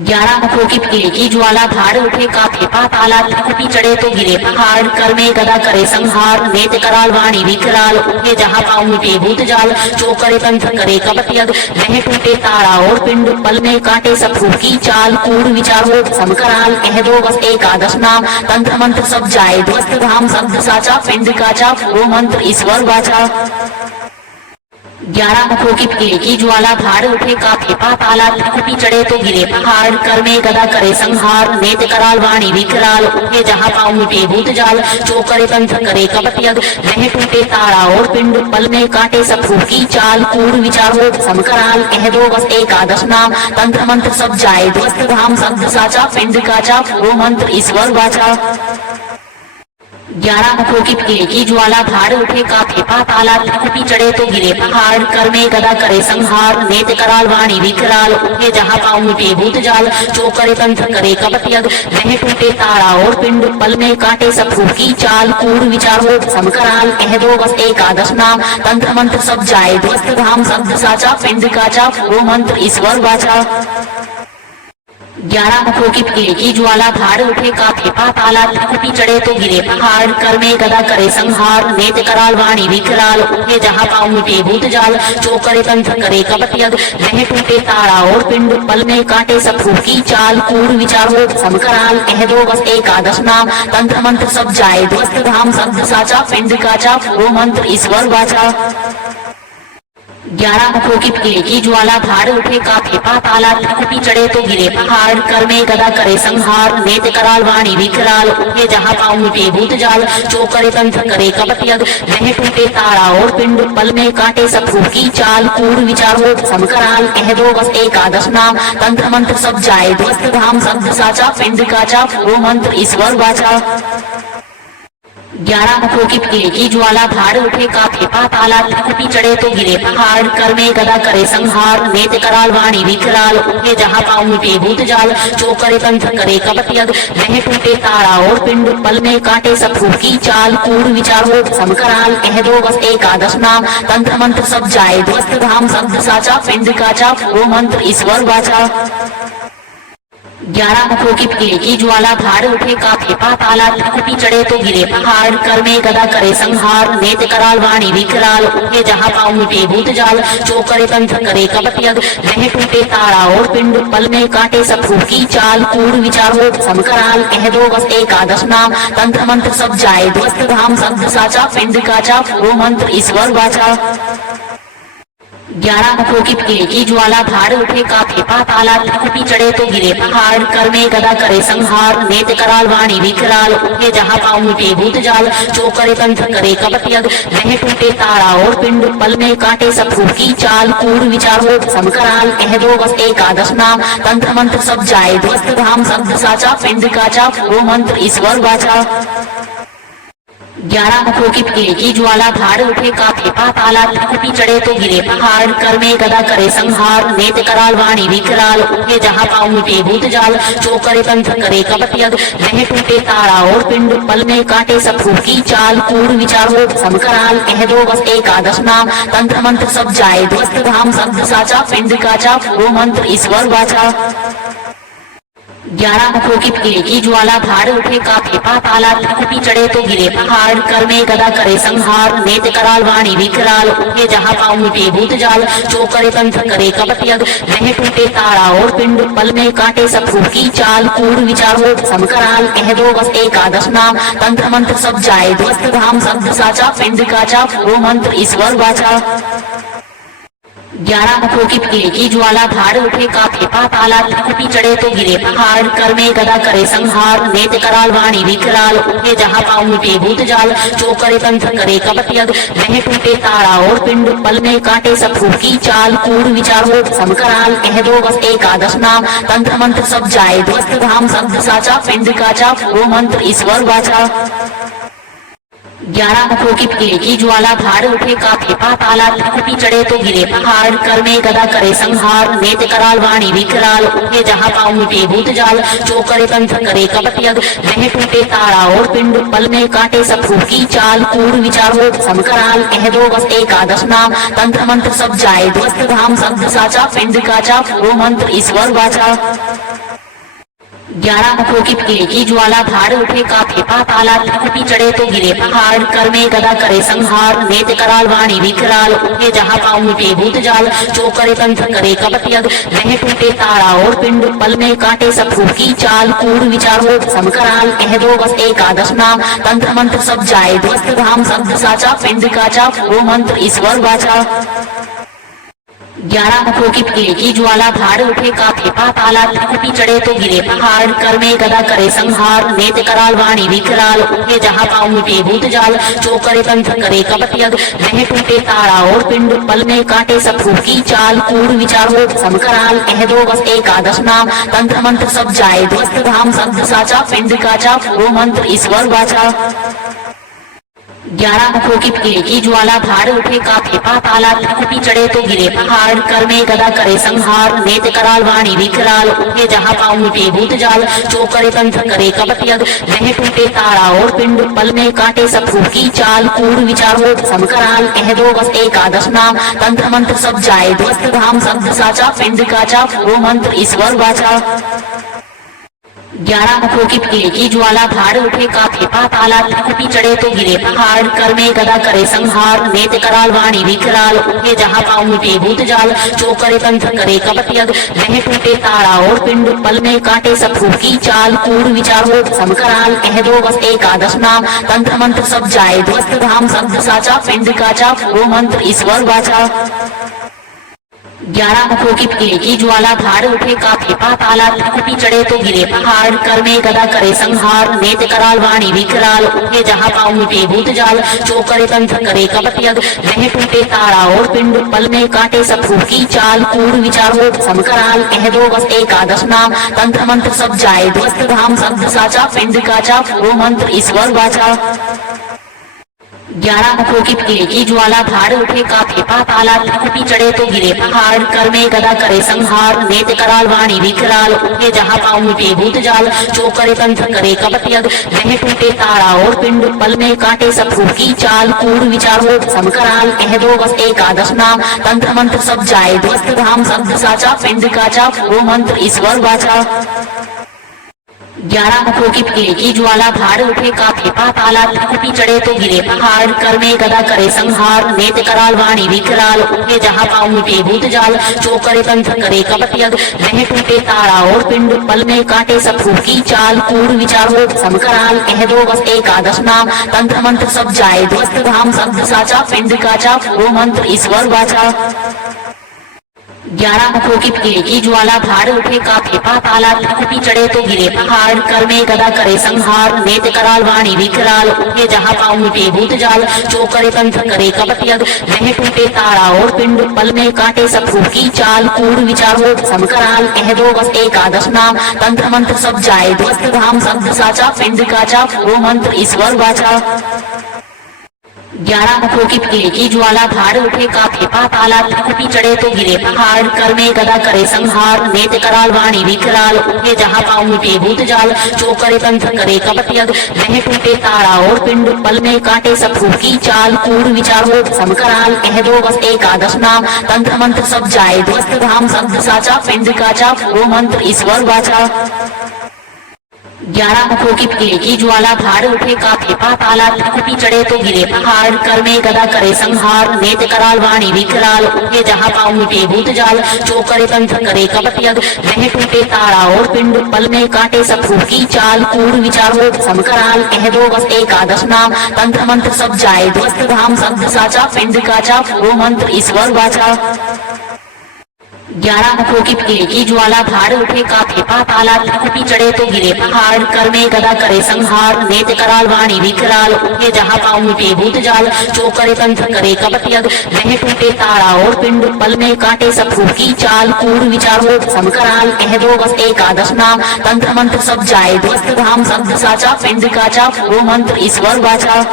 11 मुखों की एक ही ज्वाला, भाड़ उठे काफे पाताला, त्रिकुटी चढ़े तो गिरे पहाड़, कर में गदा करे संहार, नेत कराल वाणी विकराल, उठे जहाँ पाँव मिटे भूत जाल, जो करे तंत्र करे कपट यज्ञ, वह टूटे तारा और पिंड, पल में काटे सब की चाल, कूड़ विचार हो समकराल, कह दो बस एकादश नाम, तंत्र मंत्र सब जाए ध्वस्त धाम, शब्द साचा पिंड काचा, वो मंत्र ईश्वर वाचा। 11 मुखों की एक ही ज्वाला, भाड़ उठे काफे पाताला, त्रिकुटी चढ़े तो गिरे पहाड़, कर में गदा करे संहार, नेत कराल वाणी विकराल, उठे जहाँ पाँव मिटे भूत जाल, जो करे तंत्र करे कपट यज्ञ, वह टूटे तारा और पिंड, पल में काटे सब की चाल, कूड़ विचार हो समकराल, कह दो बस एकादश नाम, तंत्र मंत्र सब जाए ध्वस्त धाम, शब्द साचा पिंड काचा, वो मंत्र ईश्वर वाचा। 11 मुखों की एक ही ज्वाला, भाड़ उठे काफे पाताला, त्रिकुटी चढ़े तो गिरे पहाड़, कर में गदा करे संहार, नेत कराल वाणी विकराल, उठे जहाँ पाँव मिटे भूत जाल, जो करे तंत्र करे कपट यज्ञ, वह टूटे तारा और पिंड, पल में काटे सब की चाल, कूड़ विचार हो समकराल, कह दो बस एकादश नाम, तंत्र मंत्र सब जाए ध्वस्त धाम, शब्द साचा पिंड काचा, वो मंत्र ईश्वर वाचा। 11 मुखों की एक ही ज्वाला, भाड़ उठे काफे पाताला, त्रिकुटी चढ़े तो गिरे पहाड़, कर में गदा करे संहार, नेत कराल वाणी विकराल, उठे जहाँ पाँव मिटे भूत जाल, जो करे तंत्र करे कपट यज्ञ, वह टूटे तारा और पिंड, पल में काटे सब की चाल, कूड़ विचार हो समकराल, कह दो बस एकादश नाम, तंत्र मंत्र सब जाए ध्वस्त धाम, शब्द साचा पिंड काचा, वो मंत्र ईश्वर वाचा। 11 मुखों की एक ही ज्वाला, भाड़ उठे काफे पाताला, त्रिकुटी चढ़े तो गिरे पहाड़, कर में गदा करे संहार, नेत कराल वाणी विकराल, उठे जहाँ पाँव मिटे भूत जाल, जो करे तंत्र करे कपट यज्ञ, वह टूटे तारा और पिंड, पल में काटे सब की चाल, कूड़ विचार हो समकराल, कह दो बस एकादश नाम, तंत्र मंत्र सब जाए ध्वस्त धाम, शब्द साचा पिंड काचा, वो मंत्र ईश्वर वाचा। 11 मुखों की एक ही ज्वाला, भाड़ उठे काफे पाताला, त्रिकुटी चढ़े तो गिरे पहाड़, कर में गदा करे संहार, नेत कराल वाणी विकराल, उठे जहाँ पाँव मिटे भूत जाल, जो करे तंत्र करे कपट यज्ञ, वह टूटे तारा और पिंड, पल में काटे सब की चाल, कूड़ विचार हो समकराल, कह दो बस एकादश नाम, तंत्र मंत्र सब जाए ध्वस्त धाम, शब्द साचा पिंड काचा, वो मंत्र ईश्वर वाचा। 11 मुखों की एक ही ज्वाला, भाड़ उठे काफे पाताला, त्रिकुटी चढ़े तो गिरे पहाड़, कर में गदा करे संहार, नेत कराल वाणी विकराल, उठे जहाँ पाँव मिटे भूत जाल, जो करे तंत्र करे कपट यज्ञ, वह टूटे तारा और पिंड, पल में काटे सब की चाल, कूड़ विचार हो समकराल, कह दो बस एकादश नाम, तंत्र मंत्र सब जाए ध्वस्त धाम, शब्द साचा पिंड काचा, वो मंत्र ईश्वर वाचा। 11 मुखों की एक ही ज्वाला, भाड़ उठे काफे पाताला, त्रिकुटी चढ़े तो गिरे पहाड़, कर में गदा करे संहार, नेत कराल वाणी विकराल, उठे जहाँ पाँव मिटे भूत जाल, जो करे तंत्र करे कपट यज्ञ, वह टूटे तारा और पिंड, पल में काटे सब की चाल, कूड़ विचार हो समकराल, कह दो बस एकादश नाम, तंत्र मंत्र सब जाए ध्वस्त धाम, शब्द साचा पिंड काचा, वो मंत्र ईश्वर वाचा। 11 मुखों की एक ही ज्वाला, भाड़ उठे काफे पाताला, त्रिकुटी चढ़े तो गिरे पहाड़, कर में गदा करे संहार, नेत कराल वाणी विकराल, उठे जहाँ पाँव मिटे भूत जाल, जो करे तंत्र करे कपट यज्ञ, वह टूटे तारा और पिंड, पल में काटे सब की चाल, कूड़ विचार हो समकराल, कह दो बस एकादश नाम, तंत्र मंत्र सब जाए ध्वस्त धाम, शब्द साचा पिंड काचा, वो मंत्र ईश्वर वाचा। 11 मुखों की पीड़े की ज्वाला, धार उठे कांपे पाताला, त्रिकुटी चढ़े तो गिरे पहाड़, कर में गदा करे संहार, नेत कराल वाणी विकराल, उठे जहाँ पाँव मिटे भूत जाल, जो करे तंत्र करे कपट यज्ञ, वह टूटे तारा और पिंड, पल में काटे शत्रु की चाल, कूड़ विचार हो समकराल, कह दो बस एकादश नाम, तंत्र मंत्र सब जाए ध्वस्त धाम, शब्द साचा पिंड काचा, वो मंत्र ईश्वर वाचा। 11 मुखों की पीड़े की ज्वाला, धार उठे कांपे पाताला, त्रिकुटी चढ़े तो गिरे पहाड़, कर में गदा करे संहार, नेत कराल वाणी विकराल, उठे जहाँ पाँव मिटे भूत जाल, जो करे तंत्र करे कपट यज्ञ, वह टूटे तारा और पिंड, पल में काटे शत्रु की चाल, कूड़ विचार हो समकराल, कह दो बस एकादश नाम, तंत्र मंत्र सब जाए ध्वस्त धाम, शब्द साचा पिंड काचा, वो मंत्र ईश्वर वाचा। 11 मुखों की पीड़े की ज्वाला, धार उठे कांपे पाताला, त्रिकुटी चढ़े तो गिरे पहाड़, कर में गदा करे संहार, नेत कराल वाणी विकराल, उठे जहाँ पाँव मिटे भूत जाल, जो करे तंत्र करे कपट यज्ञ, वह टूटे तारा और पिंड, पल में काटे शत्रु की चाल, कूड़ विचार हो समकराल, कह दो बस एकादश नाम, तंत्र मंत्र सब जाए ध्वस्त धाम, शब्द साचा पिंड काचा, वो मंत्र ईश्वर वाचा। 11 मुखों की पीड़े की ज्वाला, धार उठे कांपे पाताला, त्रिकुटी चढ़े तो गिरे पहाड़, कर में गदा करे संहार, नेत कराल वाणी विकराल, उठे जहाँ पाँव मिटे भूत जाल, जो करे तंत्र करे कपट यज्ञ, वह टूटे तारा और पिंड, पल में काटे शत्रु की चाल, कूड़ विचार हो समकराल, कह दो बस एकादश नाम, तंत्र मंत्र सब जाए ध्वस्त धाम, शब्द साचा पिंड काचा, वो मंत्र ईश्वर वाचा। 11 मुखों की पीड़े की ज्वाला, धार उठे कांपे पाताला, त्रिकुटी चढ़े तो गिरे पहाड़, कर में गदा करे संहार, नेत कराल वाणी विकराल, उठे जहाँ पाँव मिटे भूत जाल, जो करे तंत्र करे कपट यज्ञ, वह टूटे तारा और पिंड, पल में काटे शत्रु की चाल, कूड़ विचार हो समकराल, कह दो बस एकादश नाम, तंत्र मंत्र सब जाए ध्वस्त धाम, शब्द साचा पिंड काचा, वो मंत्र ईश्वर वाचा। 11 मुखों की पीड़े की ज्वाला, धार उठे कांपे पाताला, त्रिकुटी चढ़े तो गिरे पहाड़, कर में गदा करे संहार, नेत कराल वाणी विकराल, उठे जहाँ पाँव मिटे भूत जाल, जो करे तंत्र करे कपट यज्ञ, वह टूटे तारा और पिंड, पल में काटे शत्रु की चाल, कूड़ विचार हो समकराल, कह दो बस एकादश नाम, तंत्र मंत्र सब जाए ध्वस्त धाम, शब्द साचा पिंड काचा, वो मंत्र ईश्वर वाचा। 11 मुखों की पीड़े की ज्वाला, धार उठे कांपे पाताला, त्रिकुटी चढ़े तो गिरे पहाड़, कर में गदा करे संहार, नेत कराल वाणी विकराल, उठे जहाँ पाँव मिटे भूत जाल, जो करे तंत्र करे कपट यज्ञ, वह टूटे तारा और पिंड, पल में काटे शत्रु की चाल, कूड़ विचार हो समकराल, कह दो बस एकादश नाम, तंत्र मंत्र सब जाए ध्वस्त धाम, शब्द साचा पिंड काचा, वो मंत्र ईश्वर वाचा। 11 मुखों की पीड़े की ज्वाला, धार उठे कांपे पाताला, त्रिकुटी चढ़े तो गिरे पहाड़, कर में गदा करे संहार, नेत कराल वाणी विकराल, उठे जहाँ पाँव मिटे भूत जाल, जो करे तंत्र करे कपट यज्ञ, वह टूटे तारा और पिंड, पल में काटे शत्रु की चाल, कूड़ विचार हो समकराल, कह दो बस एकादश नाम, तंत्र मंत्र सब जाए ध्वस्त धाम, शब्द साचा पिंड काचा, वो मंत्र ईश्वर वाचा। 11 मुखों की पीड़े की ज्वाला, धार उठे कांपे पाताला, त्रिकुटी चढ़े तो गिरे पहाड़, कर में गदा करे संहार, नेत कराल वाणी विकराल, उठे जहाँ पाँव मिटे भूत जाल, जो करे तंत्र करे कपट यज्ञ, वह टूटे तारा और पिंड, पल में काटे शत्रु की चाल, कूड़ विचार हो समकराल, कह दो बस एकादश नाम, तंत्र मंत्र सब जाए ध्वस्त धाम, शब्द साचा पिंड काचा, वो मंत्र ईश्वर वाचा। 11 मुखों की पीड़े की ज्वाला, धार उठे कांपे पाताला, त्रिकुटी चढ़े तो गिरे पहाड़, कर में गदा करे संहार, नेत कराल वाणी विकराल, उठे जहाँ पाँव मिटे भूत जाल, जो करे तंत्र करे कपट यज्ञ, वह टूटे तारा और पिंड, पल में काटे शत्रु की चाल, कूड़ विचार हो समकराल, कह दो बस एकादश नाम, तंत्र मंत्र सब जाए ध्वस्त धाम, शब्द साचा पिंड काचा, वो मंत्र ईश्वर वाचा। 11 मुखों की पीड़े की ज्वाला, धार उठे कांपे पाताला, त्रिकुटी चढ़े तो गिरे पहाड़, कर में गदा करे संहार, नेत कराल वाणी विकराल, उठे जहाँ पाँव मिटे भूत जाल, जो करे तंत्र करे कपट यज्ञ, वह टूटे तारा और पिंड, पल में काटे शत्रु की चाल, कूड़ विचार हो समकराल, कह दो बस एकादश नाम, तंत्र मंत्र सब जाए ध्वस्त धाम, शब्द साचा पिंड काचा, वो मंत्र ईश्वर वाचा। 11 मुखों की पीड़े की ज्वाला, धार उठे कांपे पाताला, त्रिकुटी चढ़े तो गिरे पहाड़, कर में गदा करे संहार, नेत कराल वाणी विकराल, उठे जहाँ पाँव मिटे भूत जाल, जो करे तंत्र करे कपट यज्ञ, वह टूटे तारा और पिंड, पल में काटे शत्रु की चाल, कूड़ विचार हो समकराल, कह दो बस एकादश नाम, तंत्र मंत्र सब जाए ध्वस्त धाम, शब्द साचा पिंड काचा, वो मंत्र ईश्वर वाचा। 11 मुखों की पीले की ज्वाला, भार उठे काफे पाताला, त्रिकुटी चढ़े तो गिरे पहाड़, कर में गदा करे संहार, नेत्र कराल वाणी विकराल, उठे जहाँ पाँव मिटे भूत जाल, जो करे तंत्र करे कपट यज्ञ, वह टूटे तारा और पिंड, पल में काटे सब की चाल, कूड़ विचार हो समकराल, कह दो बस एकादश नाम, तंत्र मंत्र सब जाए ध्वस्त धाम, शब्द साचा पिंड काचा, वो मंत्र ईश्वर वाचा। 11 मुखों की पीले की ज्वाला, भार उठे काफे पाताला, त्रिकुटी चढ़े तो गिरे पहाड़, कर में गदा करे संहार, नेत्र कराल वाणी विकराल, उठे जहाँ पाँव मिटे भूत जाल, जो करे तंत्र करे कपट यज्ञ, वह टूटे तारा और पिंड, पल में काटे सब की चाल, कूड़ विचार हो समकराल, कह दो बस एकादश नाम, तंत्र मंत्र सब जाए ध्वस्त धाम, शब्द साचा पिंड काचा, वो मंत्र ईश्वर वाचा।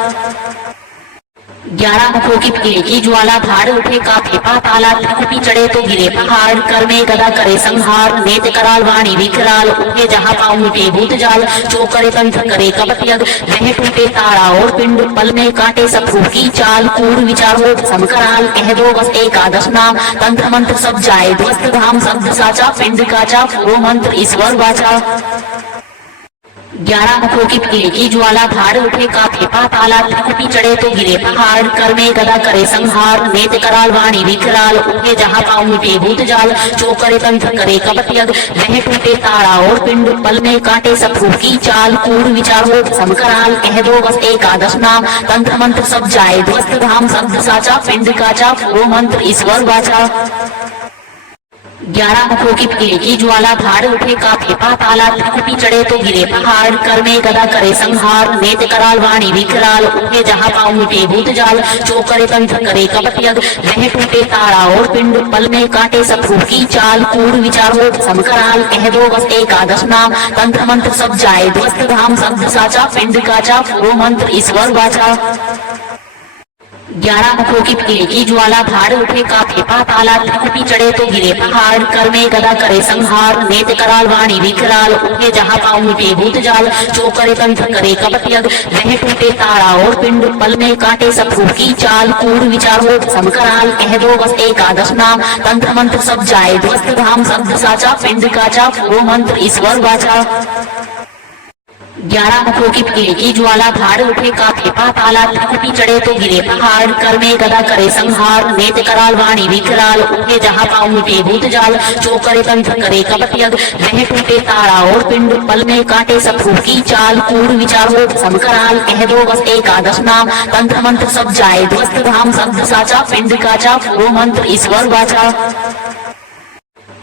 11 मुखों की पीले की ज्वाला, भार उठे काफे पाताला, त्रिकुटी चढ़े तो गिरे पहाड़, कर में गदा करे संहार, नेत्र कराल वाणी विकराल, उठे जहाँ पाँव मिटे भूत जाल, जो करे तंत्र करे कपट यज्ञ, वह टूटे तारा और पिंड, पल में काटे सब की चाल, कूड़ विचार हो समकराल, कह दो बस एकादश नाम, तंत्र मंत्र सब जाए ध्वस्त धाम, शब्द साचा पिंड काचा, वो मंत्र ईश्वर वाचा। 11 मुखों की पीले की ज्वाला, भार उठे काफे पाताला, त्रिकुटी चढ़े तो गिरे पहाड़, कर में गदा करे संहार, नेत्र कराल वाणी विकराल, उठे जहाँ पाँव मिटे भूत जाल, जो करे तंत्र करे कपट यज्ञ, वह टूटे तारा और पिंड, पल में काटे सब की चाल, कूड़ विचार हो समकराल, कह दो बस एकादश नाम, तंत्र मंत्र सब जाए ध्वस्त धाम, शब्द साचा पिंड काचा, वो मंत्र ईश्वर वाचा। 11 मुखों की पीले की ज्वाला, भार उठे काफे पाताला, त्रिकुटी चढ़े तो गिरे पहाड़, कर में गदा करे संहार, नेत्र कराल वाणी विकराल, उठे जहाँ पाँव मिटे भूत जाल, जो करे तंत्र करे कपट यज्ञ, वह टूटे तारा और पिंड, पल में काटे सब की चाल, कूड़ विचार हो समकराल, कह दो बस एकादश नाम, तंत्र मंत्र सब जाए ध्वस्त धाम, शब्द साचा पिंड काचा, वो मंत्र ईश्वर वाचा। 11 मुखों की पीले की ज्वाला, भार उठे काफे पाताला, त्रिकुटी चढ़े तो गिरे पहाड़, कर में गदा करे संहार, नेत्र कराल वाणी विकराल, उठे जहाँ पाँव मिटे भूत जाल, जो करे तंत्र करे कपट यज्ञ, वह टूटे तारा और पिंड, पल में काटे सब की चाल, कूड़ विचार हो समकराल, कह दो बस एकादश नाम, तंत्र मंत्र सब जाए ध्वस्त धाम, शब्द साचा पिंड काचा, वो मंत्र ईश्वर वाचा। 11 मुखों की पीले की ज्वाला, भार उठे काफे पाताला, त्रिकुटी चढ़े तो गिरे पहाड़, कर में गदा करे संहार, नेत्र कराल वाणी विकराल, उठे जहाँ पाँव मिटे भूत जाल, जो करे तंत्र करे कपट यज्ञ, वह टूटे तारा और पिंड, पल में काटे सब की चाल, कूड़ विचार हो समकराल, कह दो बस एकादश नाम, तंत्र मंत्र सब जाए ध्वस्त धाम, शब्द साचा पिंड काचा, वो मंत्र ईश्वर वाचा।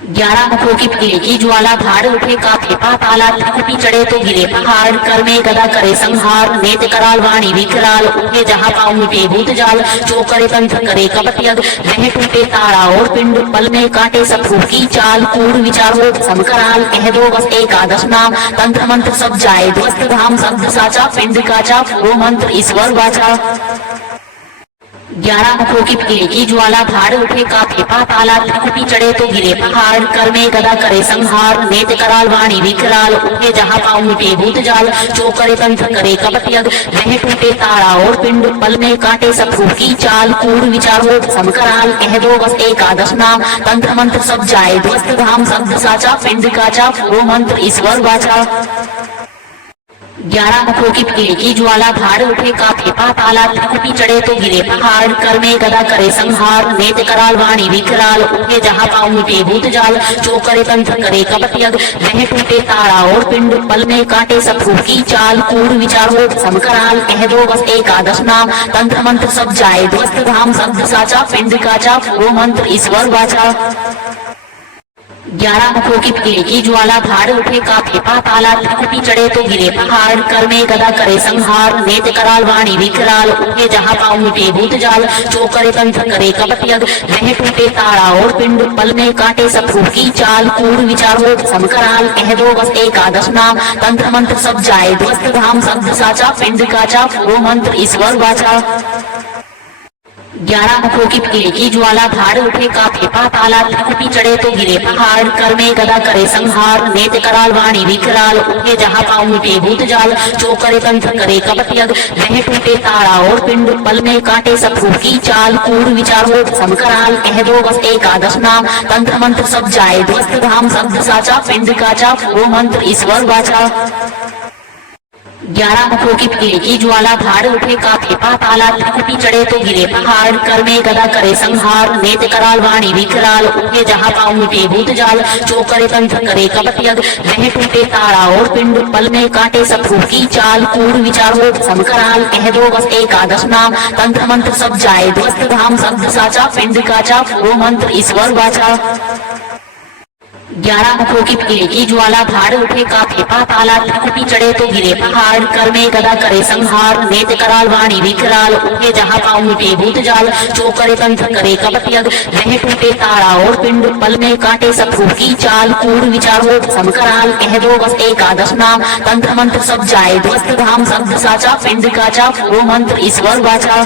11 मुखों की पीले की ज्वाला, भार उठे काफे पाताला, त्रिकुटी चढ़े तो गिरे पहाड़, कर में गदा करे संहार, नेत्र कराल वाणी विकराल, उठे जहाँ पाँव मिटे भूत जाल, जो करे तंत्र करे कपट यज्ञ, वह टूटे तारा और पिंड, पल में काटे सब की चाल, कूड़ विचार हो समकराल, कह दो बस एकादश नाम, तंत्र मंत्र सब जाए ध्वस्त धाम, शब्द साचा पिंड काचा, वो मंत्र ईश्वर वाचा। 11 मुखों की पीले की ज्वाला, भार उठे काफे पाताला, त्रिकुटी चढ़े तो गिरे पहाड़, कर में गदा करे संहार, नेत्र कराल वाणी विकराल, उठे जहाँ पाँव मिटे भूत जाल, जो करे तंत्र करे कपट यज्ञ, वह टूटे तारा और पिंड, पल में काटे सब की चाल, कूड़ विचार हो समकराल, कह दो बस एकादश नाम, तंत्र मंत्र सब जाए ध्वस्त धाम, शब्द साचा पिंड काचा, वो मंत्र ईश्वर वाचा। 11 मुखों की पीले की ज्वाला, भार उठे काफे पाताला, त्रिकुटी चढ़े तो गिरे पहाड़, कर में गदा करे संहार, नेत्र कराल वाणी विकराल, उठे जहाँ पाँव मिटे भूत जाल, जो करे तंत्र करे कपट यज्ञ, वह टूटे तारा और पिंड, पल में काटे सब की चाल, कूड़ विचार हो समकराल, कह दो बस एकादश नाम, तंत्र मंत्र सब जाए ध्वस्त धाम, शब्द साचा पिंड काचा, वो मंत्र ईश्वर वाचा। 11 मुखों की पीले की ज्वाला, भार उठे काफे पाताला, त्रिकुटी चढ़े तो गिरे पहाड़, कर में गदा करे संहार, नेत्र कराल वाणी विकराल, उठे जहाँ पाँव मिटे भूत जाल, जो करे तंत्र करे कपट यज्ञ, वह टूटे तारा और पिंड, पल में काटे सब की चाल, कूड़ विचार हो समकराल, कह दो बस एकादश नाम, तंत्र मंत्र सब जाए ध्वस्त धाम, शब्द साचा पिंड काचा, वो मंत्र ईश्वर वाचा। 11 मुखों की पीले की ज्वाला, भार उठे काफे पाताला, त्रिकुटी चढ़े तो गिरे पहाड़, कर में गदा करे संहार, नेत्र कराल वाणी विकराल, उठे जहाँ पाँव मिटे भूत जाल, जो करे तंत्र करे कपट यज्ञ, वह टूटे तारा और पिंड, पल में काटे सब की चाल, कूड़ विचार हो समकराल, कह दो बस एकादश नाम, तंत्र मंत्र सब जाए ध्वस्त धाम, शब्द साचा पिंड काचा, वो मंत्र ईश्वर वाचा। 11 मुखों की एक ही ज्वाला, धार उठे काफे पाताला, त्रिकुटी चढ़े तो गिरे पहाड़, कर में गदा करे संहार, नेत कराल वाणी विकराल, उठे जहाँ पाँव मिटे भूत जाल, जो करे तंत्र करे कपट यज्ञ, वह टूटे तारा और पिंड, पल में काटे शत्रु की चाल, कूड़ विचार हो समकराल, कह दो बस एकादश नाम, तंत्र मंत्र सब जाए ध्वस्त धाम, शब्द साचा पिंड काचा, वो मंत्र ईश्वर वाचा। 11 मुखों की एक ही ज्वाला, धार उठे काफे पाताला, त्रिकुटी चढ़े तो गिरे पहाड़, कर में गदा करे संहार, नेत कराल वाणी विकराल, उठे जहाँ पाँव मिटे भूत जाल, जो करे तंत्र करे कपट यज्ञ, वह टूटे तारा और पिंड, पल में काटे शत्रु की चाल, कूड़ विचार हो समकराल, कह दो बस एकादश नाम, तंत्र मंत्र सब जाए ध्वस्त धाम, शब्द साचा पिंड काचा, वो मंत्र ईश्वर वाचा।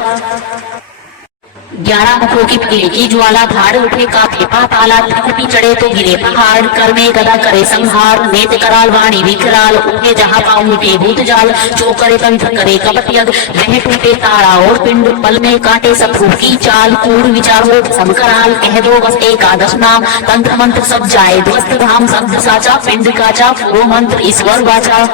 11 मुखों की एक ही ज्वाला, धार उठे काफे पाताला, त्रिकुटी चढ़े तो गिरे पहाड़, कर में गदा करे संहार, नेत कराल वाणी विकराल, उठे जहाँ पाँव मिटे भूत जाल, जो करे तंत्र करे कपट यज्ञ, वह टूटे तारा और पिंड, पल में काटे शत्रु की चाल, कूड़ विचार हो समकराल, कह दो बस एकादश नाम, तंत्र मंत्र सब जाए ध्वस्त धाम, शब्द साचा पिंड काचा, वो मंत्र ईश्वर वाचा।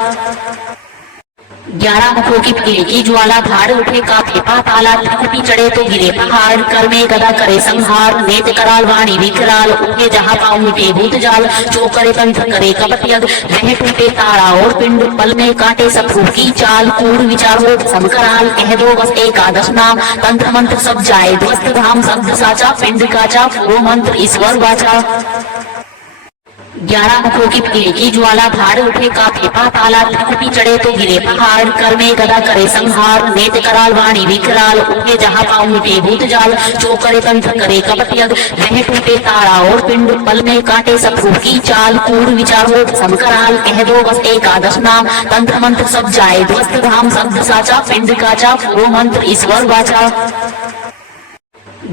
11 मुखों की एक ही ज्वाला, धार उठे काफे पाताला, त्रिकुटी चढ़े तो गिरे पहाड़, कर में गदा करे संहार, नेत कराल वाणी विकराल, उठे जहाँ पाँव मिटे भूत जाल, जो करे तंत्र करे कपट यज्ञ, वह टूटे तारा और पिंड, पल में काटे शत्रु की चाल, कूड़ विचार हो समकराल, कह दो बस एकादश नाम, तंत्र मंत्र सब जाए ध्वस्त धाम, शब्द साचा पिंड काचा, वो मंत्र ईश्वर वाचा। 11 मुखों की एक ही ज्वाला, धार उठे काफे पाताला, त्रिकुटी चढ़े तो गिरे पहाड़, कर में गदा करे संहार, नेत कराल वाणी विकराल, उठे जहाँ पाँव मिटे भूत जाल, जो करे तंत्र करे कपट यज्ञ, वह टूटे तारा और पिंड, पल में काटे शत्रु की चाल, कूड़ विचार हो समकराल, कह दो बस एकादश नाम, तंत्र मंत्र सब जाए ध्वस्त धाम, शब्द साचा पिंड काचा, वो मंत्र ईश्वर वाचा।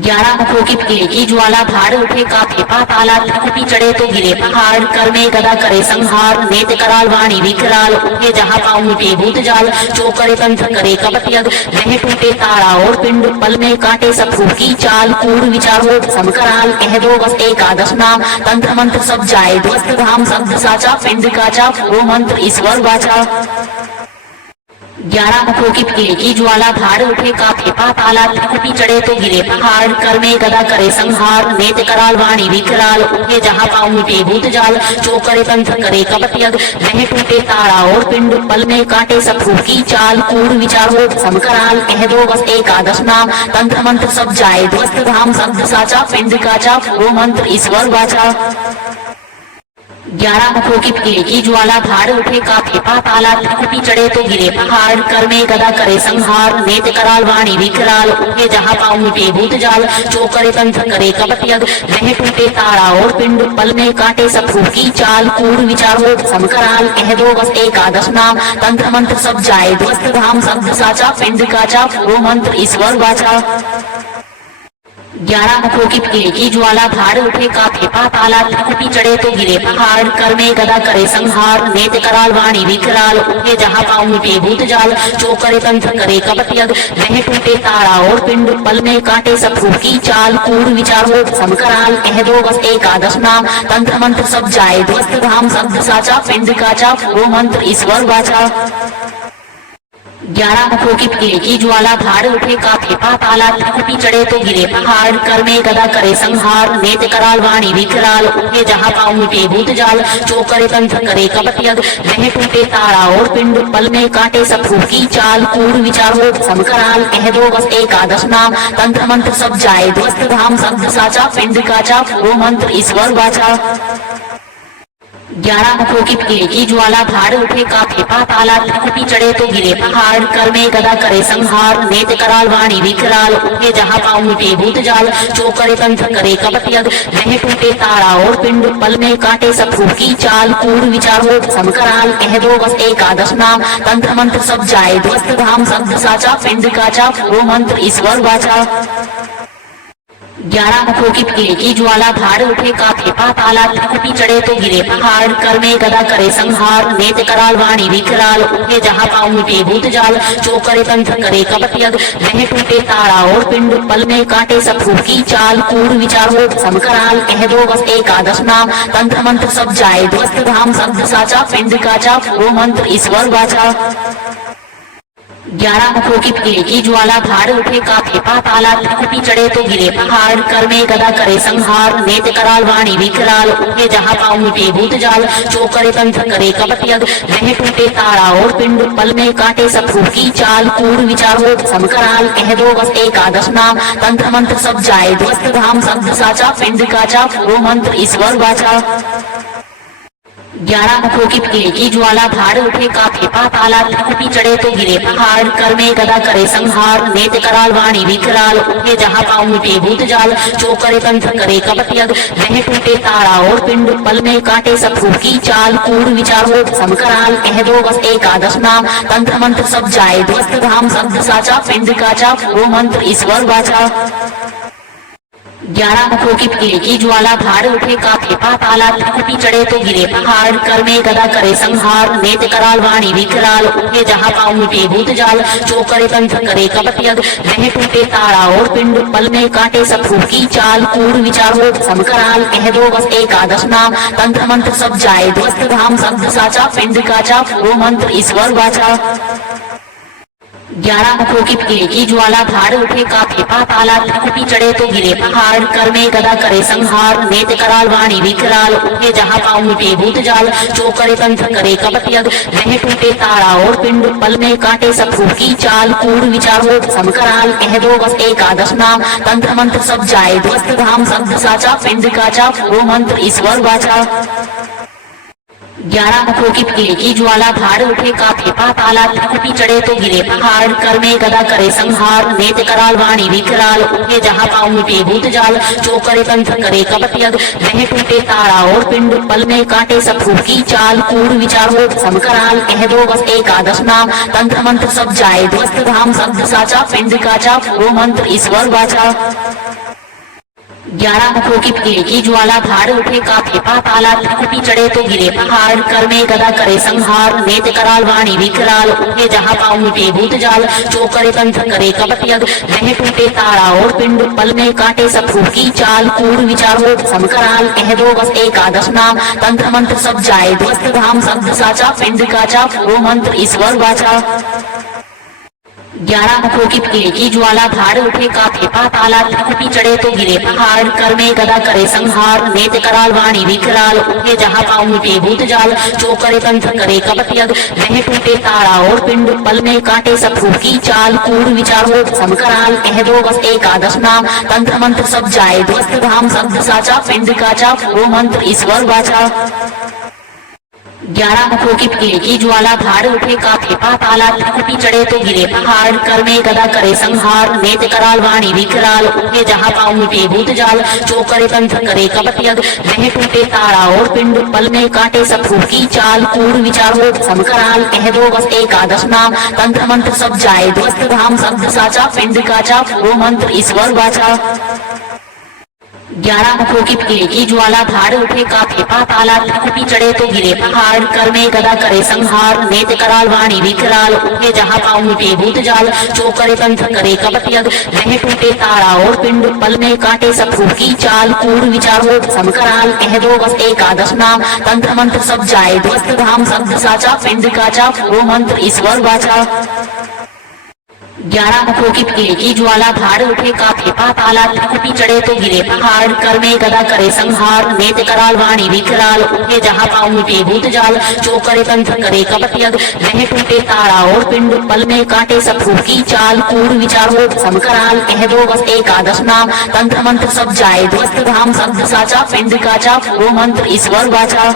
11 मुखों की एक ही ज्वाला, धार उठे काफे पाताला, त्रिकुटी चढ़े तो गिरे पहाड़, कर में गदा करे संहार, नेत कराल वाणी विकराल, उठे जहाँ पाँव मिटे भूत जाल, जो करे तंत्र करे कपट यज्ञ, वह टूटे तारा और पिंड, पल में काटे शत्रु की चाल, कूड़ विचार हो समकराल, कह दो बस एकादश नाम, तंत्र मंत्र सब जाए ध्वस्त धाम, शब्द साचा पिंड काचा, वो मंत्र ईश्वर वाचा। 11 मुखों की एक ही ज्वाला, धार उठे काफे पाताला, त्रिकुटी चढ़े तो गिरे पहाड़, कर में गदा करे संहार, नेत कराल वाणी विकराल, उठे जहाँ पाँव मिटे भूत जाल, जो करे तंत्र करे कपट यज्ञ, वह टूटे तारा और पिंड, पल में काटे शत्रु की चाल, कूड़ विचार हो समकराल, कह दो बस एकादश नाम, तंत्र मंत्र सब जाए ध्वस्त धाम, शब्द साचा पिंड काचा, वो मंत्र ईश्वर वाचा। 11 मुखों की एक ही ज्वाला, धार उठे काफे पाताला, त्रिकुटी चढ़े तो गिरे पहाड़, कर में गदा करे संहार, नेत कराल वाणी विकराल, उठे जहाँ पाँव मिटे भूत जाल, जो करे तंत्र करे कपट यज्ञ, वह टूटे तारा और पिंड, पल में काटे शत्रु की चाल, कूड़ विचार हो समकराल, कह दो बस एकादश नाम, तंत्र मंत्र सब जाए ध्वस्त धाम, शब्द साचा पिंड काचा, वो मंत्र ईश्वर वाचा। 11 मुखों की एक ही ज्वाला, धार उठे काफे पाताला, त्रिकुटी चढ़े तो गिरे पहाड़, कर में गदा करे संहार, नेत कराल वाणी विकराल, उठे जहाँ पाँव मिटे भूत जाल, जो करे तंत्र करे कपट यज्ञ, वह टूटे तारा और पिंड, पल में काटे शत्रु की चाल, कूड़ विचार हो समकराल, कह दो बस एकादश नाम, तंत्र मंत्र सब जाए ध्वस्त धाम, शब्द साचा पिंड काचा, वो मंत्र ईश्वर वाचा। 11 मुखों की एक ही ज्वाला, धार उठे काफे पाताला, त्रिकुटी चढ़े तो गिरे पहाड़, कर में गदा करे संहार, नेत कराल वाणी विकराल, उठे जहाँ पाँव मिटे भूत जाल, जो करे तंत्र करे कपट यज्ञ, वह टूटे तारा और पिंड, पल में काटे शत्रु की चाल, कूड़ विचार हो समकराल, कह दो बस एकादश नाम, तंत्र मंत्र सब जाए ध्वस्त धाम, शब्द साचा पिंड काचा, वो मंत्र ईश्वर वाचा। 11 मुखों की एक ही ज्वाला, धार उठे काफे पाताला, त्रिकुटी चढ़े तो गिरे पहाड़, कर में गदा करे संहार, नेत कराल वाणी विकराल, उठे जहाँ पाँव मिटे भूत जाल, जो करे तंत्र करे कपट यज्ञ, वह टूटे तारा और पिंड, पल में काटे शत्रु की चाल, कूड़ विचार हो समकराल, कह दो बस एकादश नाम, तंत्र मंत्र सब जाए ध्वस्त धाम, शब्द साचा पिंड काचा, वो मंत्र ईश्वर वाचा। 11 मुखों की एक ही ज्वाला, धार उठे काफे पाताला, त्रिकुटी चढ़े तो गिरे पहाड़, कर में गदा करे संहार, नेत कराल वाणी विकराल, उठे जहाँ पाँव मिटे भूत जाल, जो करे तंत्र करे कपट यज्ञ, वह टूटे तारा और पिंड, पल में काटे शत्रु की चाल, कूड़ विचार हो समकराल, कह दो बस एकादश नाम, तंत्र मंत्र सब जाए ध्वस्त धाम, शब्द साचा पिंड काचा, वो मंत्र ईश्वर वाचा। 11 मुखों की पीड़ की ज्वाला, धार उठे काफे पाताला, त्रिकुटी चढ़े तो गिरे पहाड़, कर में गदा करे संहार, नेत्र कराल वाणी विकराल, उठे जहाँ पाँव मिटे भूत जाल, जो करे तंत्र करे कपट यज्ञ, वह टूटे तारा और पिंड, पल में काटे शत्रु की चाल, कूड़ विचार हो समकराल, कह दो बस एकादश नाम, तंत्र मंत्र सब जाए ध्वस्त धाम, शब्द साचा पिंड काचा, वो मंत्र ईश्वर वाचा। 11 मुखों की पीड़ की ज्वाला, धार उठे काफे पाताला, त्रिकुटी चढ़े तो गिरे पहाड़, कर में गदा करे संहार, नेत्र कराल वाणी विकराल, उठे जहाँ पाँव मिटे भूत जाल, जो करे तंत्र करे कपट यज्ञ, वह टूटे तारा और पिंड, पल में काटे शत्रु की चाल, कूड़ विचार हो समकराल, कह दो बस एकादश नाम, तंत्र मंत्र सब जाए ध्वस्त धाम, शब्द साचा पिंड काचा, वो मंत्र ईश्वर वाचा। 11 मुखों की पीड़ की ज्वाला, धार उठे काफे पाताला, त्रिकुटी चढ़े तो गिरे पहाड़, कर में गदा करे संहार, नेत्र कराल वाणी विकराल, उठे जहाँ पाँव मिटे भूत जाल, जो करे तंत्र करे कपट यज्ञ, वह टूटे तारा और पिंड, पल में काटे शत्रु की चाल, कूड़ विचार हो समकराल, कह दो बस एकादश नाम, तंत्र मंत्र सब जाए ध्वस्त धाम, शब्द साचा पिंड काचा, वो मंत्र ईश्वर वाचा। 11 मुखों की पीड़ की ज्वाला, धार उठे काफे पाताला, त्रिकुटी चढ़े तो गिरे पहाड़, कर में गदा करे संहार, नेत्र कराल वाणी विकराल, उठे जहाँ पाँव मिटे भूत जाल, जो करे तंत्र करे कपट यज्ञ, वह टूटे तारा और पिंड, पल में काटे शत्रु की चाल, कूड़ विचार हो समकराल, कह दो बस एकादश नाम, तंत्र मंत्र सब जाए ध्वस्त धाम, शब्द साचा पिंड काचा, वो मंत्र ईश्वर वाचा। 11 मुखों की पीड़ की ज्वाला, धार उठे काफे पाताला, त्रिकुटी चढ़े तो गिरे पहाड़, कर में गदा करे संहार, नेत्र कराल वाणी विकराल, उठे जहाँ पाँव मिटे भूत जाल, जो करे तंत्र करे कपट यज्ञ, वह टूटे तारा और पिंड, पल में काटे शत्रु की चाल, कूड़ विचार हो समकराल, कह दो बस एकादश नाम, तंत्र मंत्र सब जाए ध्वस्त धाम, शब्द साचा पिंड काचा, वो मंत्र ईश्वर वाचा। 11 मुखों की पीड़ की ज्वाला, धार उठे काफे पाताला, त्रिकुटी चढ़े तो गिरे पहाड़, कर में गदा करे संहार, नेत्र कराल वाणी विकराल, उठे जहाँ पाँव मिटे भूत जाल, जो करे तंत्र करे कपट यज्ञ, वह टूटे तारा और पिंड, पल में काटे शत्रु की चाल, कूड़ विचार हो समकराल, कह दो बस एकादश नाम, तंत्र मंत्र सब जाए ध्वस्त धाम, शब्द साचा पिंड काचा, वो मंत्र ईश्वर वाचा। 11 मुखों की पीड़ की ज्वाला, धार उठे काफे पाताला, त्रिकुटी चढ़े तो गिरे पहाड़, कर में गदा करे संहार, नेत्र कराल वाणी विकराल, उठे जहाँ पाँव मिटे भूत जाल, जो करे तंत्र करे कपट यज्ञ, वह टूटे तारा और पिंड, पल में काटे शत्रु की चाल, कूड़ विचार हो समकराल, कह दो बस एकादश नाम, तंत्र मंत्र सब जाए ध्वस्त धाम, शब्द साचा पिंड काचा, वो मंत्र ईश्वर वाचा। 11 मुखों की पीड़ की ज्वाला, धार उठे काफे पाताला, त्रिकुटी चढ़े तो गिरे पहाड़, कर में गदा करे संहार, नेत्र कराल वाणी विकराल, उठे जहाँ पाँव मिटे भूत जाल, जो करे तंत्र करे कपट यज्ञ, वह टूटे तारा और पिंड, पल में काटे शत्रु की चाल, कूड़ विचार हो समकराल, कह दो बस एकादश नाम, तंत्र मंत्र सब जाए ध्वस्त धाम, शब्द साचा पिंड काचा, वो मंत्र ईश्वर वाचा। 11 मुखों की पीड़ की ज्वाला, धार उठे काफे पाताला, त्रिकुटी चढ़े तो गिरे पहाड़, कर में गदा करे संहार, नेत्र कराल वाणी विकराल, उठे जहाँ पाँव मिटे भूत जाल, जो करे तंत्र करे कपट यज्ञ, वह टूटे तारा और पिंड, पल में काटे शत्रु की चाल, कूड़ विचार हो समकराल, कह दो बस एकादश नाम, तंत्र मंत्र सब जाए ध्वस्त धाम, शब्द साचा पिंड काचा, वो मंत्र ईश्वर वाचा। 11 मुखों की पीड़ की ज्वाला, धार उठे काफे पाताला, त्रिकुटी चढ़े तो गिरे पहाड़, कर में गदा करे संहार, नेत्र कराल वाणी विकराल, उठे जहाँ पाँव मिटे भूत जाल, जो करे तंत्र करे कपट यज्ञ, वह टूटे तारा और पिंड, पल में काटे शत्रु की चाल, कूड़ विचार हो समकराल, कह दो बस एकादश नाम, तंत्र मंत्र सब जाए ध्वस्त धाम, शब्द साचा पिंड काचा, वो मंत्र ईश्वर वाचा।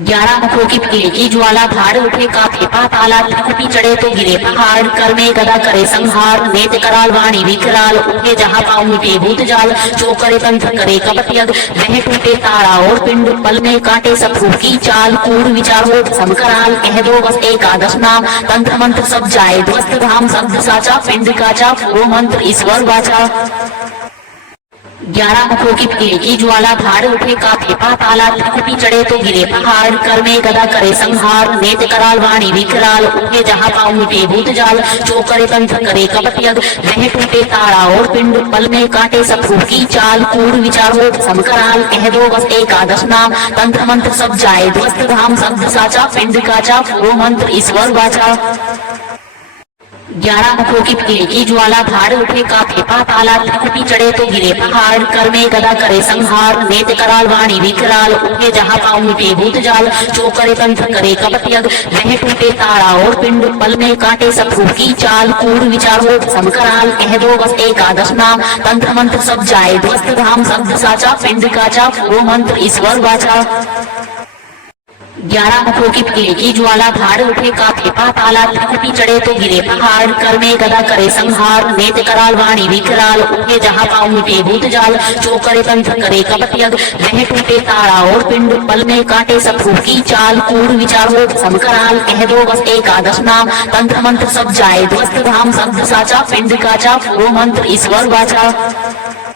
11 मुखों की पीड़ की ज्वाला, धार उठे काफे पाताला, त्रिकुटी चढ़े तो गिरे पहाड़, कर में गदा करे संहार, नेत्र कराल वाणी विकराल, उठे जहाँ पाँव मिटे भूत जाल, जो करे तंत्र करे कपट यज्ञ, वह टूटे तारा और पिंड, पल में काटे शत्रु की चाल, कूड़ विचार हो समकराल, कह दो बस एकादश नाम, तंत्र मंत्र सब जाए ध्वस्त धाम, शब्द साचा पिंड काचा, वो मंत्र ईश्वर वाचा। 11 मुखों की पीड़ की ज्वाला, धार उठे काफे पाताला, त्रिकुटी चढ़े तो गिरे पहाड़, कर में गदा करे संहार, नेत्र कराल वाणी विकराल, उठे जहाँ पाँव मिटे भूत जाल, जो करे तंत्र करे कपट यज्ञ, वह टूटे तारा और पिंड, पल में काटे शत्रु की चाल, कूड़ विचार हो समकराल, कह दो बस एकादश नाम, तंत्र मंत्र सब जाए ध्वस्त धाम, शब्द साचा पिंड काचा, वो मंत्र ईश्वर वाचा। 11 मुखों की पीले की ज्वाला, भार उठे कांपे पाताला, त्रिकुटी चढ़े तो गिरे पहाड़, कर में गदा करे संहार, नेत्र कराल वाणी विकराल, उठे जहाँ पाँव मिटे भूत जाल, जो करे तंत्र करे कपट यज्ञ, वह टूटे तारा और पिंड, पल में काटे शत्रु की चाल, कूड़ विचार हो भस्म कराल, कह दो बस एकादश नाम, तंत्र मंत्र सब जाए ध्वस्त धाम, शब्द साचा पिंड काचा, पूरो मंत्र ईश्वर वाचा। 11 मुखों की पीले की ज्वाला, भार उठे कांपे पाताला, त्रिकुटी चढ़े तो गिरे पहाड़, कर में गदा करे संहार, नेत्र कराल वाणी विकराल, उठे जहाँ पाँव मिटे भूत जाल, जो करे तंत्र करे कपट यज्ञ, वह टूटे तारा और पिंड, पल में काटे शत्रु की चाल, कूड़ विचार हो भस्म कराल, कह दो बस एकादश नाम, तंत्र मंत्र सब जाए ध्वस्त धाम, शब्द साचा पिंड काचा, पूरो मंत्र ईश्वर वाचा।